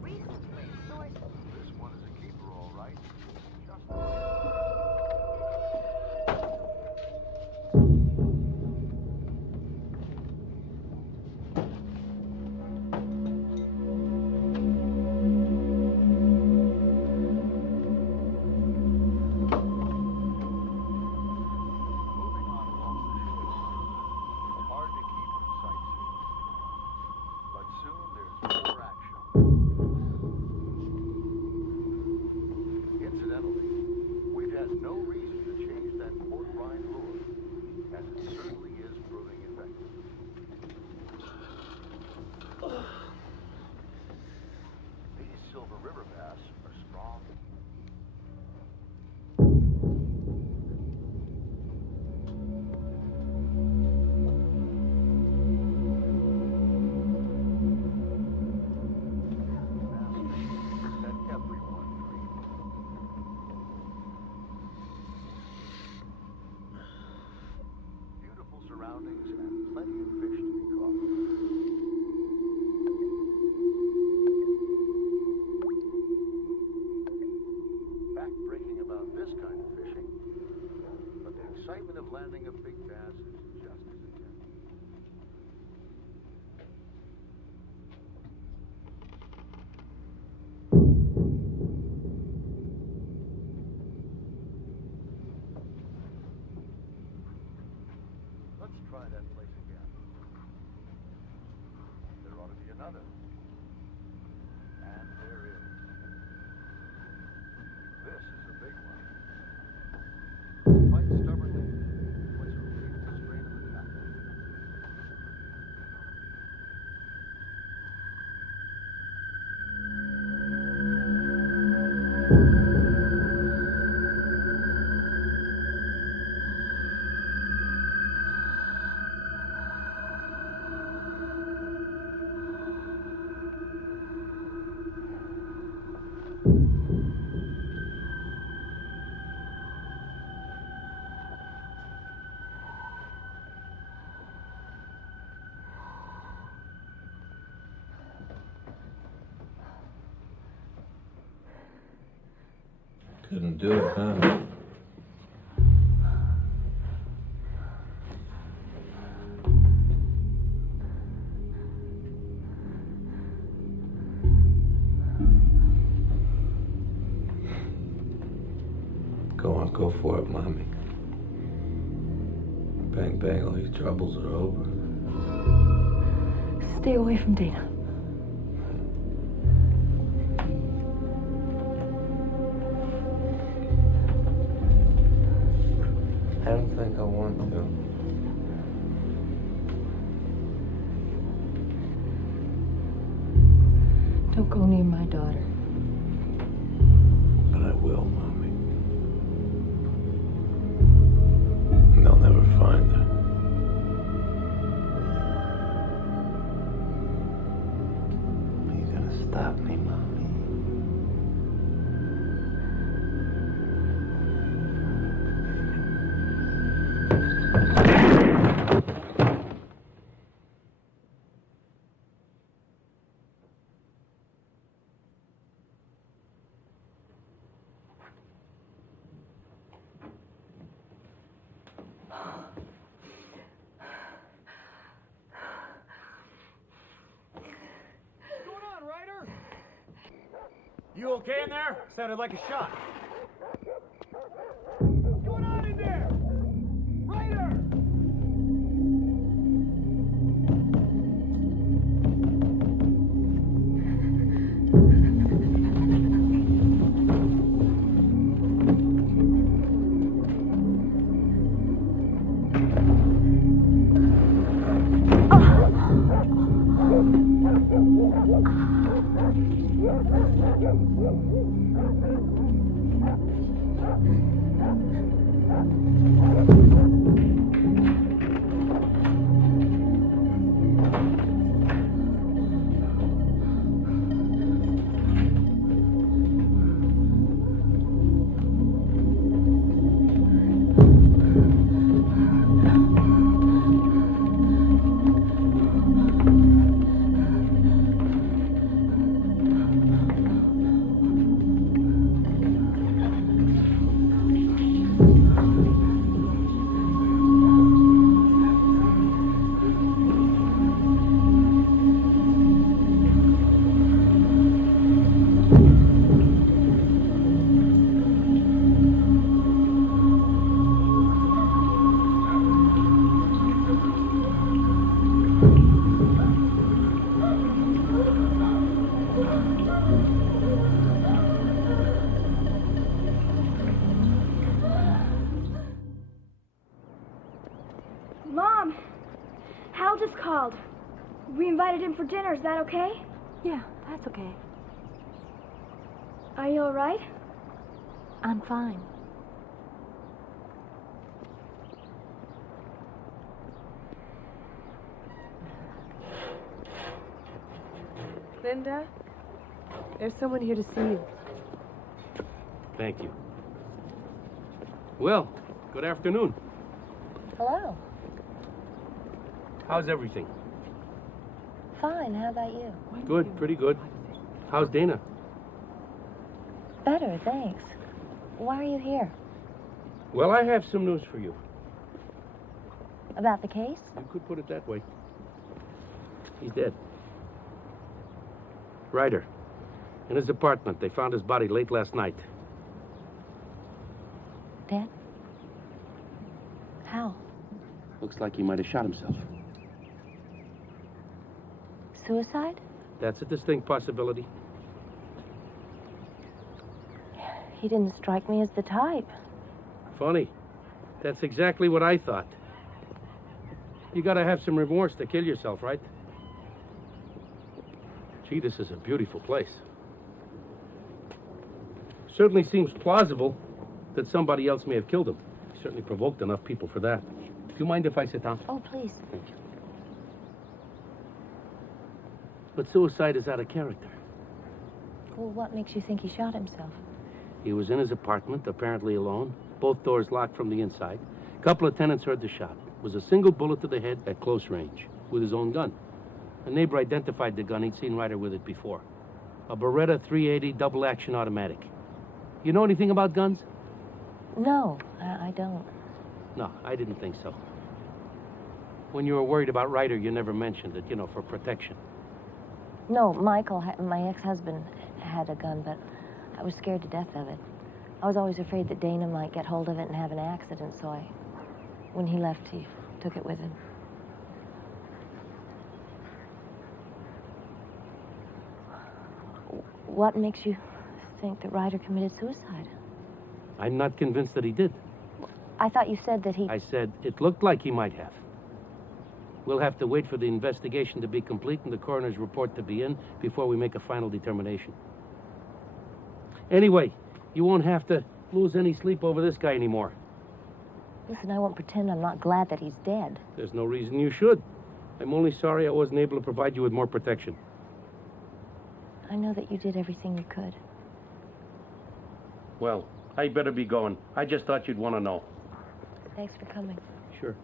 Reasonably sourced. This one is a keeper, all right. Just surroundings and plenty of fish to be caught. Back-breaking about this kind of fishing, but the excitement of landing a big bass is just as intense. Let's try that place again. There ought to be another. And there is. This is a big one. Fight stubbornly. What's a real strain of attack? Couldn't do it, huh? Go on, go for it, Mommy. Bang, bang, all these troubles are over. Stay away from Dana. I don't think I want to. Don't go near my daughter. But I will, Mommy. And they'll never find her. Are you gonna stop me, Mommy? You okay in there? Sounded like a shot. What's going on in there? Ryder! just called. We invited him for dinner. Is that okay? Yeah, that's okay. Are you all right? I'm fine. Linda, there's someone here to see you. Thank you. Well, good afternoon. Hello. How's everything? Fine. How about you? Good, pretty good. How's Dana? Better, thanks. Why are you here? Well, I have some news for you. About the case? You could put it that way. He's dead. Ryder. In his apartment. They found his body late last night. Dead? How? Looks like he might have shot himself. Suicide? That's a distinct possibility. He didn't strike me as the type. Funny. That's exactly what I thought. You gotta have some remorse to kill yourself, right? Gee, this is a beautiful place. Certainly seems plausible that somebody else may have killed him. Certainly provoked enough people for that. Do you mind if I sit down? Oh, please. Thank you. But suicide is out of character. Well, what makes you think he shot himself? He was in his apartment, apparently alone. Both doors locked from the inside. A couple of tenants heard the shot. It was a single bullet to the head at close range, with his own gun. A neighbor identified the gun. He'd seen Ryder with it before. A Beretta 380 double-action automatic. You know anything about guns? No, I don't. No, I didn't think so. When you were worried about Ryder, you never mentioned it, for protection. No, Michael, my ex-husband, had a gun, but I was scared to death of it. I was always afraid that Dana might get hold of it and have an accident, so when he left, he took it with him. What makes you think that Ryder committed suicide? I'm not convinced that he did. I thought you said that he... I said it looked like he might have. We'll have to wait for the investigation to be complete and the coroner's report to be in before we make a final determination. Anyway, you won't have to lose any sleep over this guy anymore. Listen, I won't pretend I'm not glad that he's dead. There's no reason you should. I'm only sorry I wasn't able to provide you with more protection. I know that you did everything you could. Well, I better be going. I just thought you'd want to know. Thanks for coming. Sure.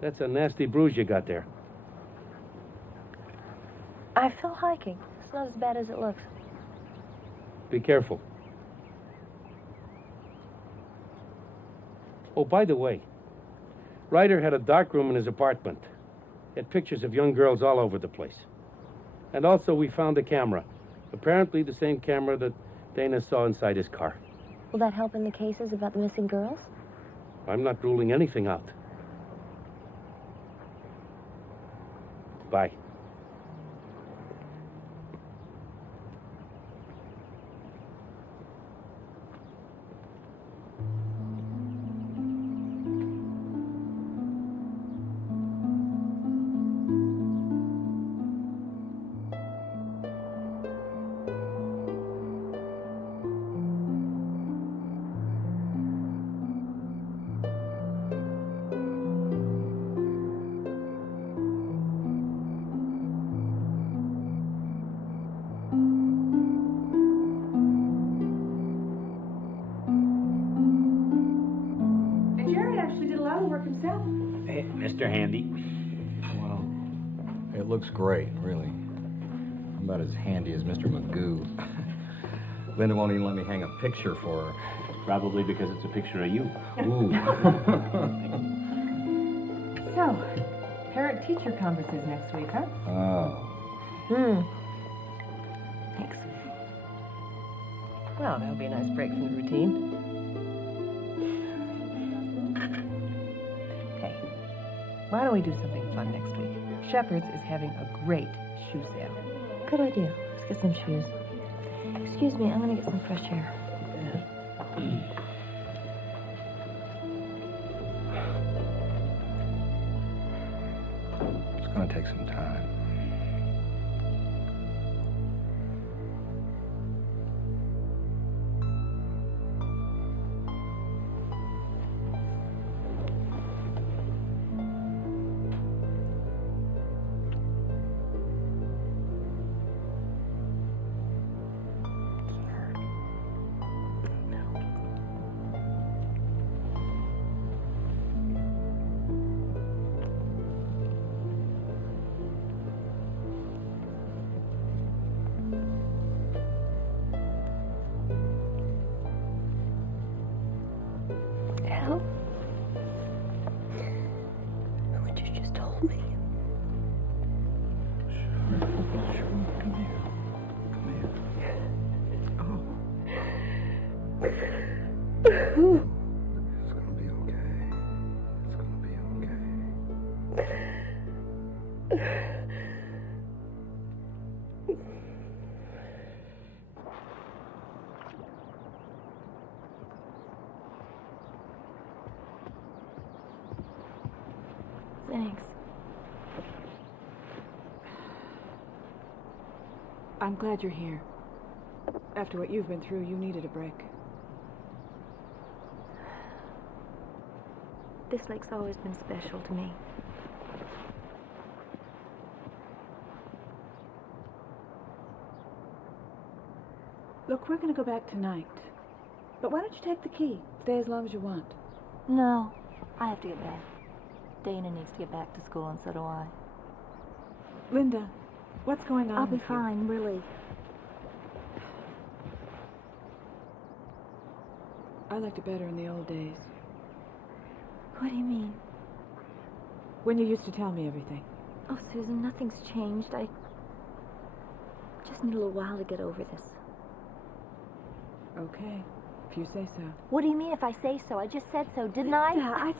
That's a nasty bruise you got there. I fell hiking. It's not as bad as it looks. Be careful. Oh, by the way, Ryder had a dark room in his apartment. He had pictures of young girls all over the place. And also we found a camera. Apparently the same camera that Dana saw inside his car. Will that help in the cases about the missing girls? I'm not ruling anything out. Bye. Hey, Mr. Handy. Well, it looks great, really. I'm about as handy as Mr. Magoo. Linda won't even let me hang a picture for her. Probably because it's a picture of you. Ooh. So, parent-teacher conferences next week, huh? Oh. Thanks. Well, that'll be a nice break from the routine. Okay. Why don't we do something fun next week? Shepherd's is having a great shoe sale. Good idea. Let's get some shoes. Excuse me, I'm gonna get some fresh air. take some time. Al? Would you just hold me? Thanks. I'm glad you're here. After what you've been through, you needed a break. This lake's always been special to me. Look, we're going to go back tonight. But why don't you take the key? Stay as long as you want. No, I have to get back. Dana needs to get back to school, and so do I. Linda, what's going on? I'll be with you? fine, really. I liked it better in the old days. What do you mean? When you used to tell me everything. Oh, Susan, nothing's changed. I just need a little while to get over this. Okay, if you say so. What do you mean if I say so? I just said so, didn't I? Yeah,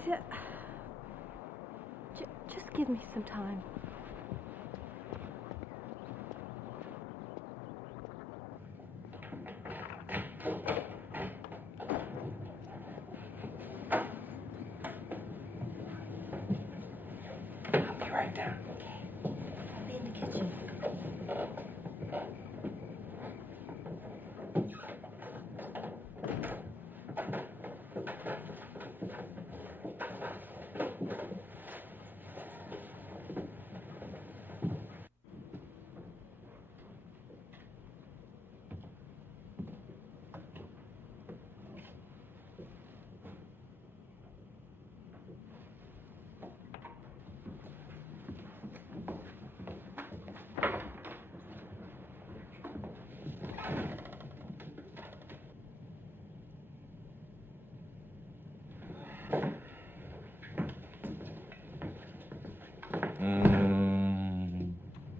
Just give me some time. I'll be right down. I'll be in the kitchen.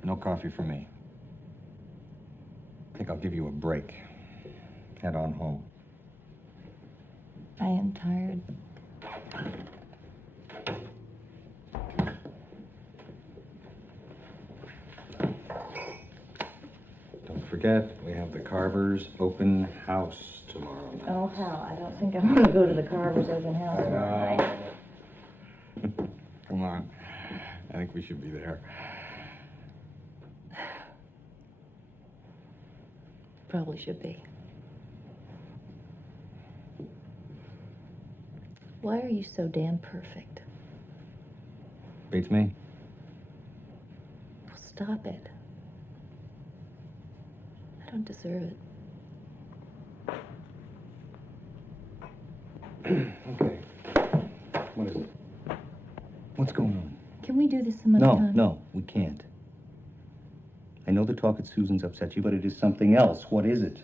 No coffee for me. I think I'll give you a break. Head on home. I am tired. Don't forget, we have the Carver's open house tomorrow night. Oh, hell, I don't think I want to go to the Carver's open house tomorrow night. Come on. I think we should be there. Probably should be. Why are you so damn perfect? Beats me? Well, stop it. I don't deserve it. Okay. What is it? What's going on? Can we do this some other time? No, we can't. I know the talk at Susan's upset you, but it is something else. What is it?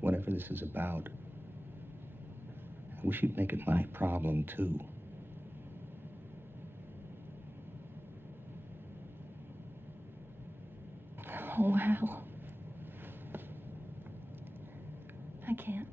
Whatever this is about, I wish you'd make it my problem, too. Oh, wow. I can't.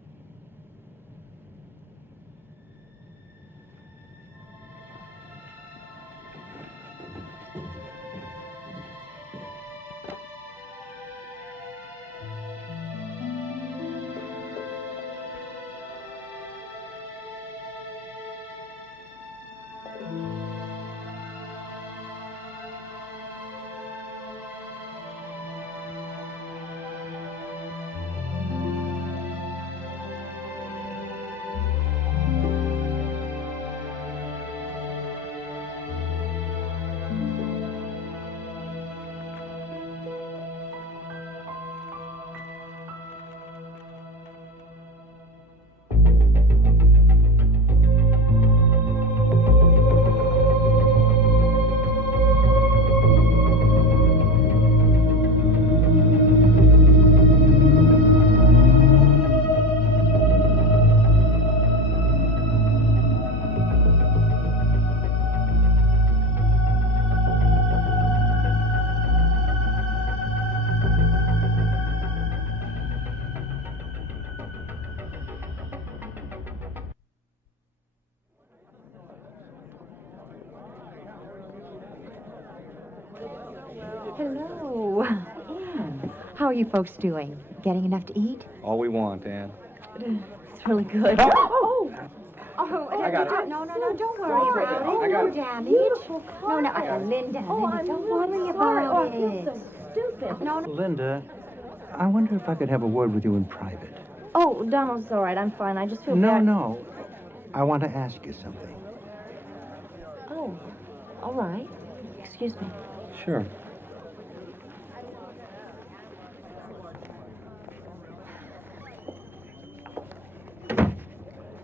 are you folks doing? Getting enough to eat? All we want, Ann. It's really good. Oh, I got it. No, don't worry about it. I got No it. damage. No, Linda, don't worry about it. Stupid. No. Linda, I wonder if I could have a word with you in private. Oh, Donald's all right. I'm fine. I just feel No, bad. no. I want to ask you something. Oh, all right. Excuse me. Sure.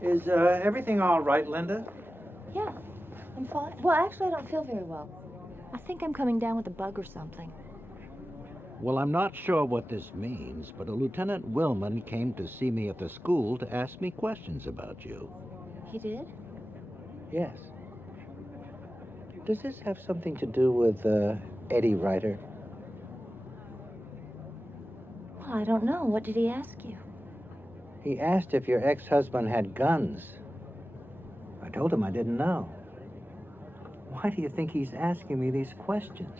Is everything all right, Linda? Yeah, I'm fine. Well, actually, I don't feel very well. I think I'm coming down with a bug or something. Well, I'm not sure what this means, but a Lieutenant Willman came to see me at the school to ask me questions about you. He did? Yes. Does this have something to do with Eddie Ryder? Well, I don't know. What did he ask you? He asked if your ex-husband had guns. I told him I didn't know. Why do you think he's asking me these questions?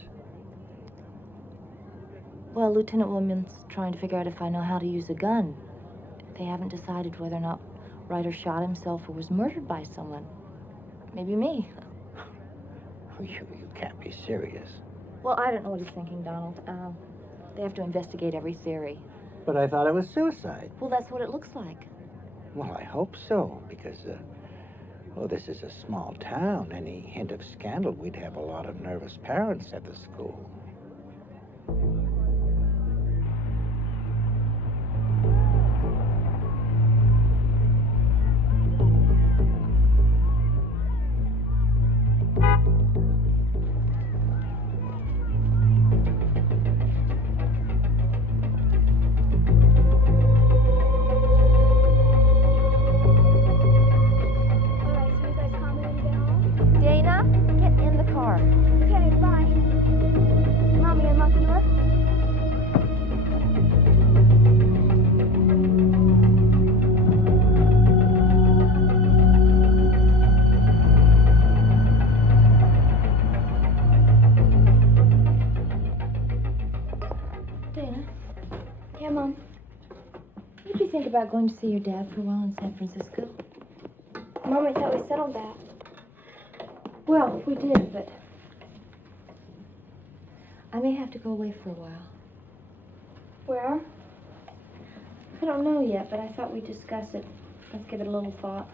Well, Lieutenant Williams trying to figure out if I know how to use a gun. They haven't decided whether or not Ryder shot himself or was murdered by someone. Maybe me. You can't be serious. Well, I don't know what he's thinking, Donald. They have to investigate every theory. But I thought it was suicide. Well, that's what it looks like. Well, I hope so, because, this is a small town. Any hint of scandal, we'd have a lot of nervous parents at the school. Dana, get in the car. Okay, bye. Mommy, unlock the door. Dana, Yeah, Mom. what do you think about going to see your dad for a while in San Francisco? Mom, I thought we settled that. Well, we did, but I may have to go away for a while. Where? I don't know yet, but I thought we'd discuss it. Let's give it a little thought.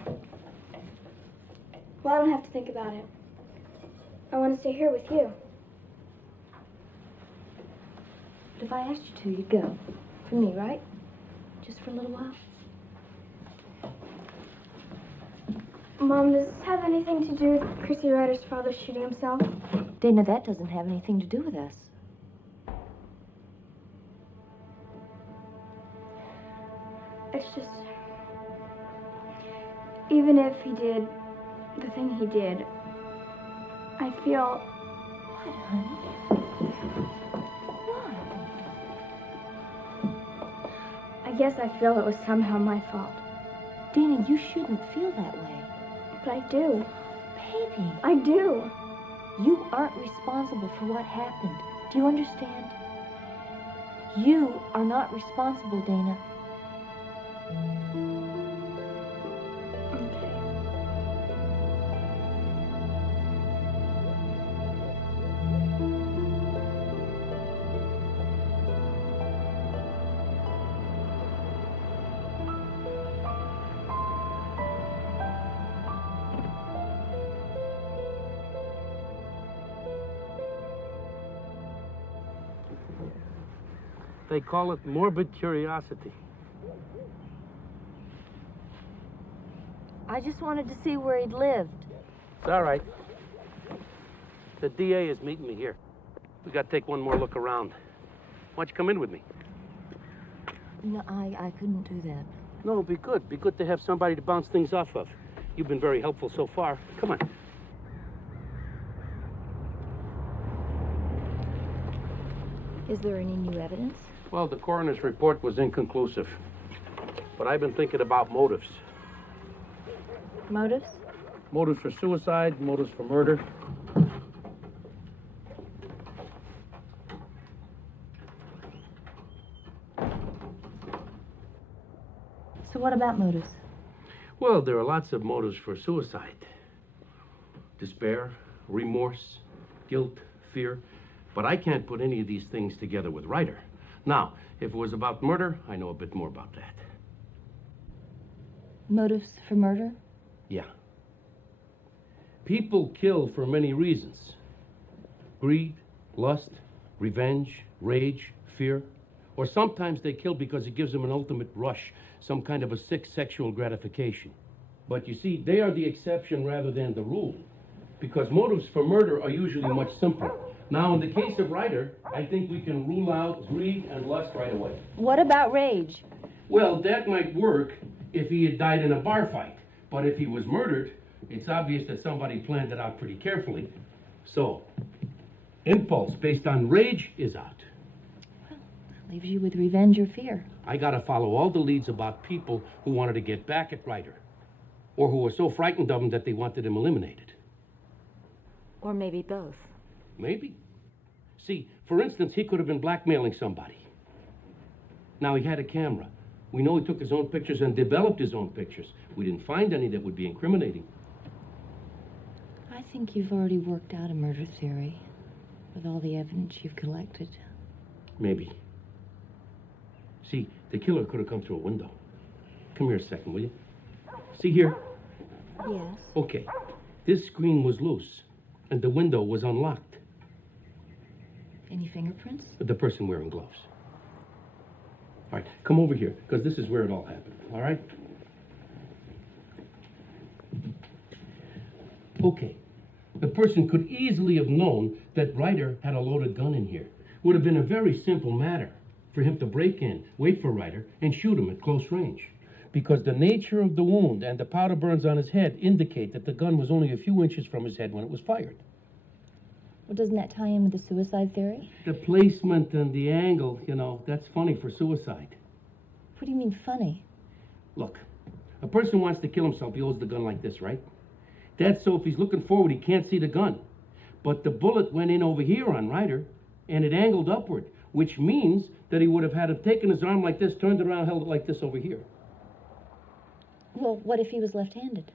Well, I don't have to think about it. I want to stay here with you. But if I asked you to, you'd go. For me, right? Just for a little while? Mom, does this have anything to do with Chrissy Ryder's father shooting himself? Dana, that doesn't have anything to do with us. It's just... Even if he did the thing he did, I feel... What, honey? I guess I feel it was somehow my fault. Dana, you shouldn't feel that way. But I do. Baby. I do. You aren't responsible for what happened. Do you understand? You are not responsible, Dana. They call it morbid curiosity. I just wanted to see where he'd lived. It's all right. The DA is meeting me here. We got to take one more look around. Why don't you come in with me? No, I couldn't do that. No, it'll be good. Be good to have somebody to bounce things off of. You've been very helpful so far. Come on. Is there any new evidence? Well, the coroner's report was inconclusive. But I've been thinking about motives. Motives? Motives for suicide, motives for murder. So what about motives? Well, there are lots of motives for suicide. Despair, remorse, guilt, fear. But I can't put any of these things together with Ryder. Now, if it was about murder, I know a bit more about that. Motives for murder? Yeah. People kill for many reasons. Greed, lust, revenge, rage, fear. Or sometimes they kill because it gives them an ultimate rush, some kind of a sick sexual gratification. But you see, they are the exception rather than the rule. Because motives for murder are usually much simpler. Now, in the case of Ryder, I think we can rule out greed and lust right away. What about rage? Well, that might work if he had died in a bar fight. But if he was murdered, it's obvious that somebody planned it out pretty carefully. So, impulse based on rage is out. Leaves you with revenge or fear. I gotta follow all the leads about people who wanted to get back at Ryder. Or who were so frightened of him that they wanted him eliminated. Or maybe both. Maybe. See, for instance, he could have been blackmailing somebody. Now, he had a camera. We know he took his own pictures and developed his own pictures. We didn't find any that would be incriminating. I think you've already worked out a murder theory with all the evidence you've collected. Maybe. See, the killer could have come through a window. Come here a second, will you? See here? Yes. Okay. This screen was loose, and the window was unlocked. Any fingerprints? The person wearing gloves. All right, come over here, because this is where it all happened, all right? Okay. The person could easily have known that Ryder had a loaded gun in here. Would have been a very simple matter for him to break in, wait for Ryder, and shoot him at close range. Because the nature of the wound and the powder burns on his head indicate that the gun was only a few inches from his head when it was fired. Well, doesn't that tie in with the suicide theory? The placement and the angle, you know, that's funny for suicide. What do you mean funny? Look, a person wants to kill himself, he holds the gun like this, right? That's so if he's looking forward, he can't see the gun. But the bullet went in over here on Ryder, and it angled upward, which means that he would have had to taken his arm like this, turned around, held it like this over here. Well, what if he was left-handed?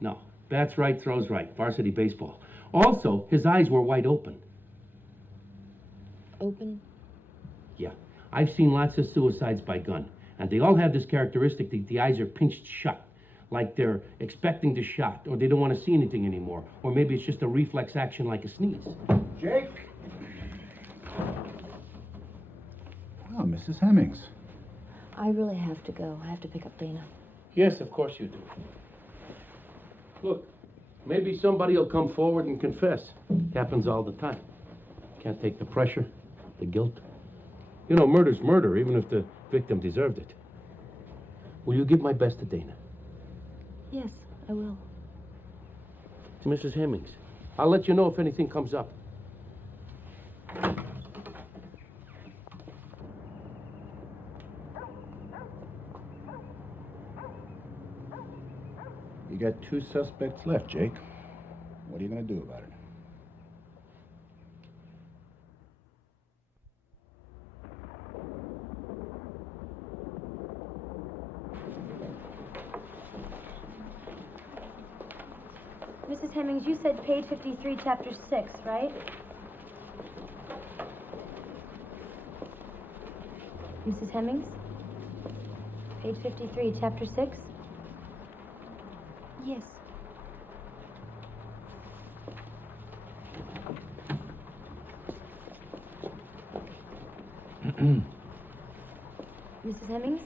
No, bats right, throws right, varsity baseball. Also, his eyes were wide open. Open? Yeah, I've seen lots of suicides by gun, and they all have this characteristic that the eyes are pinched shut, like they're expecting to shot, or they don't want to see anything anymore, or maybe it's just a reflex action like a sneeze. Jake? Oh, Mrs. Hemmings. I really have to go. I have to pick up Dana. Yes, of course you do. Look, maybe somebody will come forward and confess. Happens all the time. Can't take the pressure, the guilt. You know, murder's murder, even if the victim deserved it. Will you give my best to Dana? Yes, I will. To Mrs. Hemmings. I'll let you know if anything comes up. You got 2 suspects left, Jake. What are you going to do about it? Mrs. Hemmings, you said page 53, chapter 6, right? Mrs. Hemmings? Page 53, chapter 6? Yes. Mrs. Hemmings?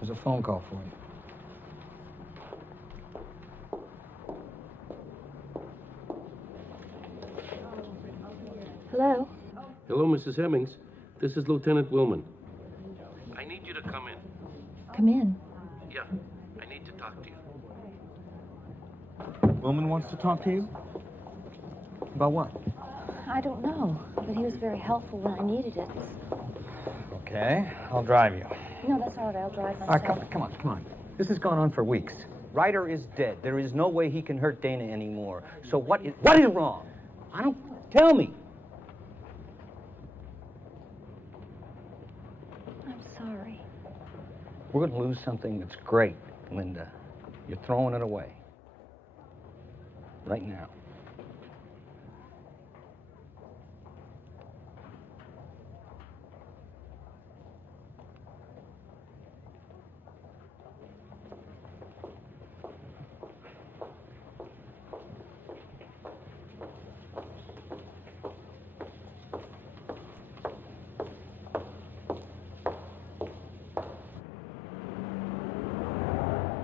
There's a phone call for you. Hello? Hello, Mrs. Hemmings. This is Lieutenant Willman. I need you to come in. Come in. Yeah, I need to talk to you. Willman wants to talk to you? About what? I don't know, but he was very helpful when I needed it. Okay, I'll drive you. No, that's all right. I'll drive myself. Come on. This has gone on for weeks. Ryder is dead. There is no way he can hurt Dana anymore. So what is wrong? I don't... Tell me. sorry. We're going to lose something that's great, Linda. You're throwing it away. Right now.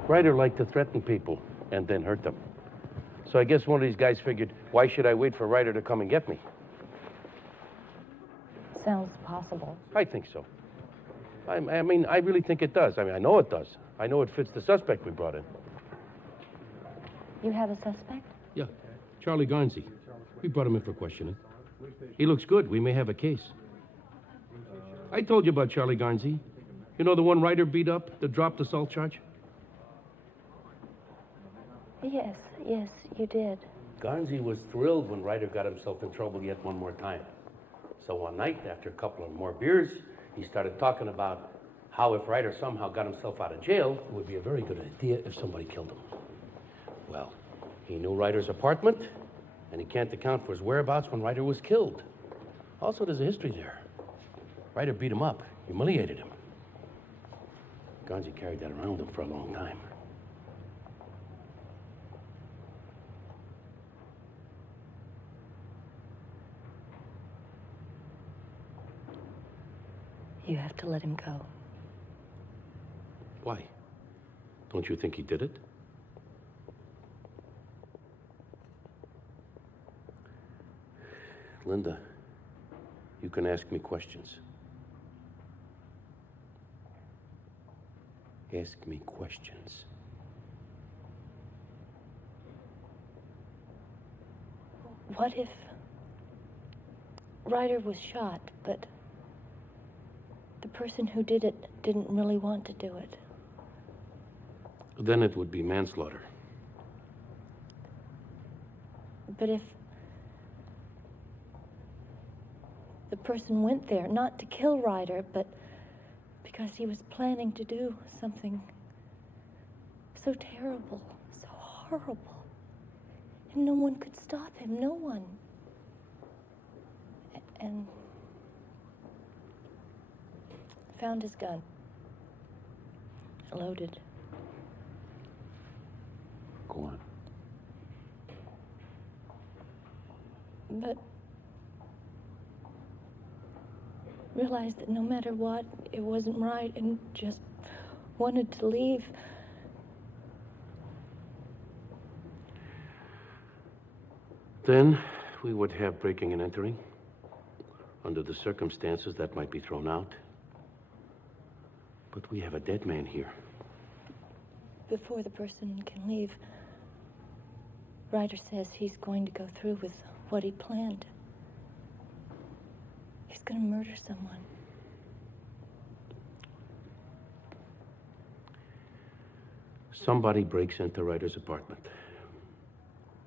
Ryder liked to threaten people and then hurt them. So I guess one of these guys figured, why should I wait for Ryder to come and get me? Sounds possible. I think so. I mean, I really think it does. I mean, I know it does. I know it fits the suspect we brought in. You have a suspect? Yeah, Charlie Garnsey. We brought him in for questioning. He looks good. We may have a case. I told you about Charlie Garnsey. You know the one Ryder beat up, the dropped assault charge? Yes, you did. Garnsey was thrilled when Ryder got himself in trouble yet one more time. So one night, after a couple of more beers, he started talking about how if Ryder somehow got himself out of jail, it would be a very good idea if somebody killed him. Well, he knew Ryder's apartment, and he can't account for his whereabouts when Ryder was killed. Also, there's a history there. Ryder beat him up, humiliated him. Garnsey carried that around with him for a long time. You have to let him go. Why? Don't you think he did it? Linda, you can ask me questions. Ask me questions. What if Ryder was shot, but the person who did it didn't really want to do it? Then it would be manslaughter. But if the person went there not to kill Ryder, but because he was planning to do something so terrible, so horrible, and no one could stop him, no one. And found his gun, loaded. Go on. But realized that no matter what, it wasn't right, and just wanted to leave. Then we would have breaking and entering. Under the circumstances, that might be thrown out. But we have a dead man here. Before the person can leave, Ryder says he's going to go through with what he planned. He's going to murder someone. Somebody breaks into Ryder's apartment,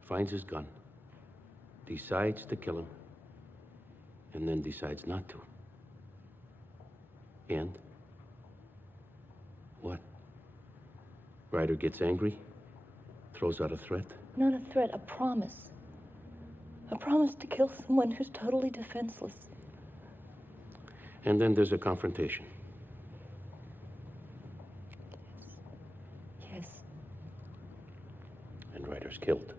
finds his gun, decides to kill him, and then decides not to. And? What? Ryder gets angry, throws out a threat. Not a threat, a promise. A promise to kill someone who's totally defenseless. And then there's a confrontation. Yes. And Ryder's killed.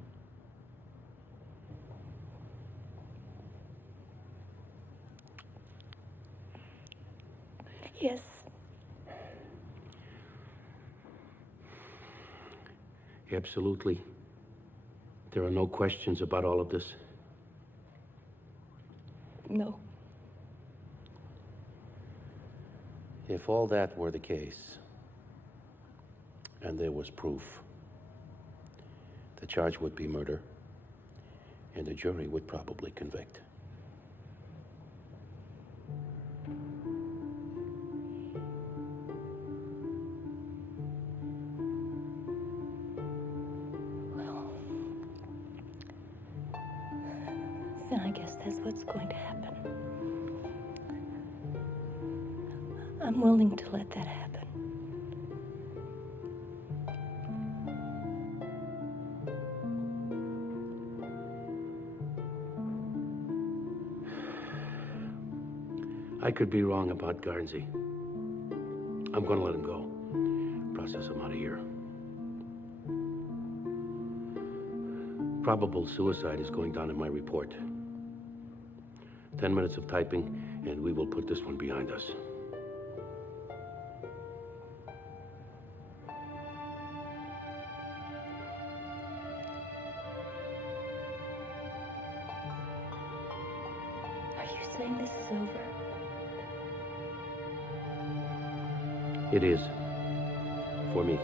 Yes. Absolutely. There are no questions about all of this? No. If all that were the case, and there was proof, the charge would be murder, and the jury would probably convict. Then I guess that's what's going to happen. I'm willing to let that happen. I could be wrong about Garnsey. I'm gonna let him go. Process him out of here. Probable suicide is going down in my report. 10 minutes of typing, and we will put this one behind us. Are you saying this is over? It is. For me.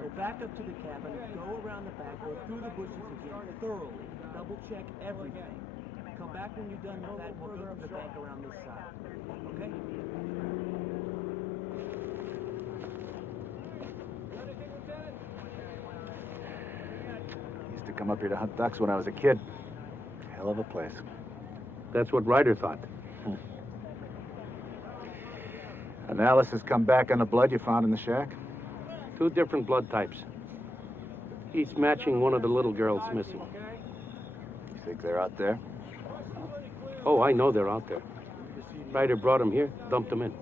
Go back up to the cabin, go around the back, go through the bushes again thoroughly, double check everything. Come back when you're done with that, we'll go to the bank around this side. Okay? Used to come up here to hunt ducks when I was a kid. Hell of a place. That's what Ryder thought. Analysis come back on the blood you found in the shack? 2 different blood types. Each matching one of the little girls missing. You think they're out there? Oh, I know they're out there. Ryder brought them here, dumped them in.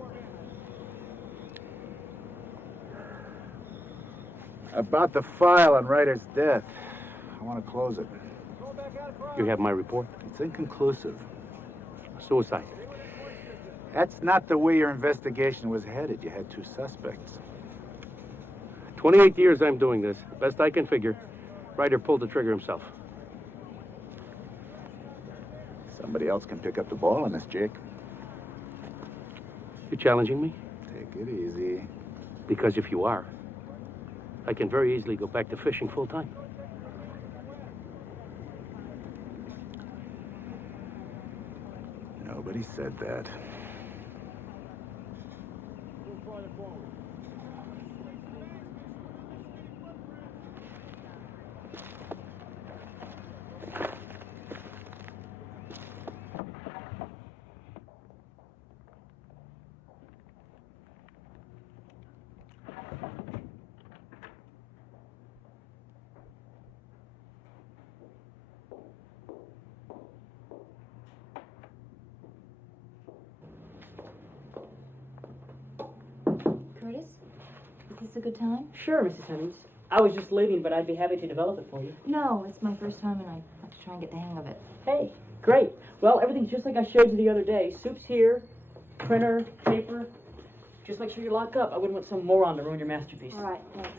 About the file on Ryder's death. I want to close it. You have my report? It's inconclusive. Suicide. That's not the way your investigation was headed. You had 2 suspects. 28 years I'm doing this. Best I can figure, Ryder pulled the trigger himself. Somebody else can pick up the ball on this, Jake. You challenging me? Take it easy. Because if you are, I can very easily go back to fishing full time. Nobody said that. Curtis, is this a good time? Sure, Mrs. Hemmings. I was just leaving, but I'd be happy to develop it for you. No, it's my first time and I have to try and get the hang of it. Hey, great. Well, everything's just like I showed you the other day. Soup's here, printer, paper. Just make sure you lock up. I wouldn't want some moron to ruin your masterpiece. All right, thanks.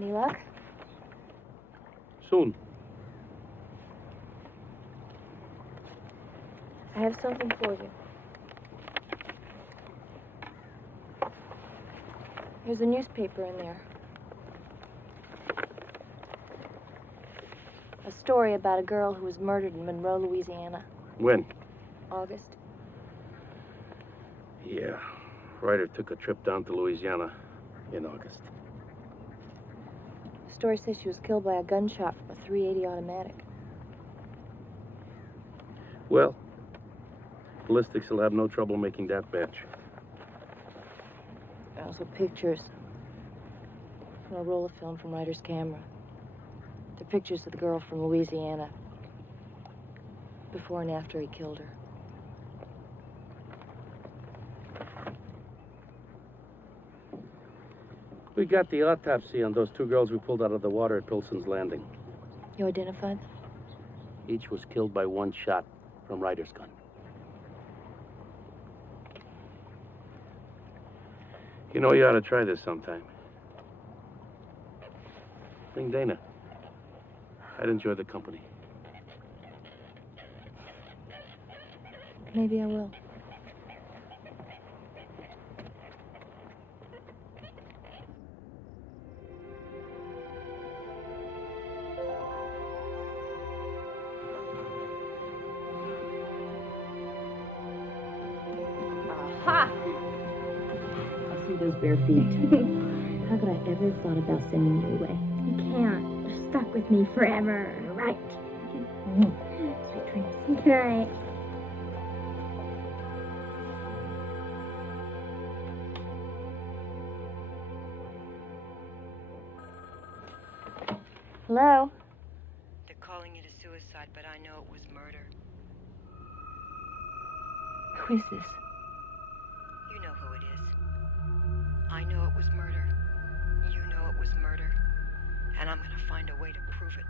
Any luck? Soon. I have something for you. Here's a newspaper in there. A story about a girl who was murdered in Monroe, Louisiana. When? August. Yeah. Ryder took a trip down to Louisiana in August. The story says she was killed by a gunshot from a .380 automatic. Well, ballistics will have no trouble making that match. Also pictures. From a roll of film from Ryder's camera. The pictures of the girl from Louisiana. Before and after he killed her. We got the autopsy on those two girls we pulled out of the water at Pilson's Landing. You identified them? Each was killed by one shot from Ryder's gun. You know, you ought to try this sometime. Bring Dana. I'd enjoy the company. Maybe I will. Aha! I see those bare feet. How could I ever have thought about sending you away? You can't. You're stuck with me forever, right? Sweet dreams. Good night. Hello? They're calling it a suicide, but I know it was murder. Who is this? You know who it is. I know it was murder. You know it was murder. And I'm gonna find a way to prove it.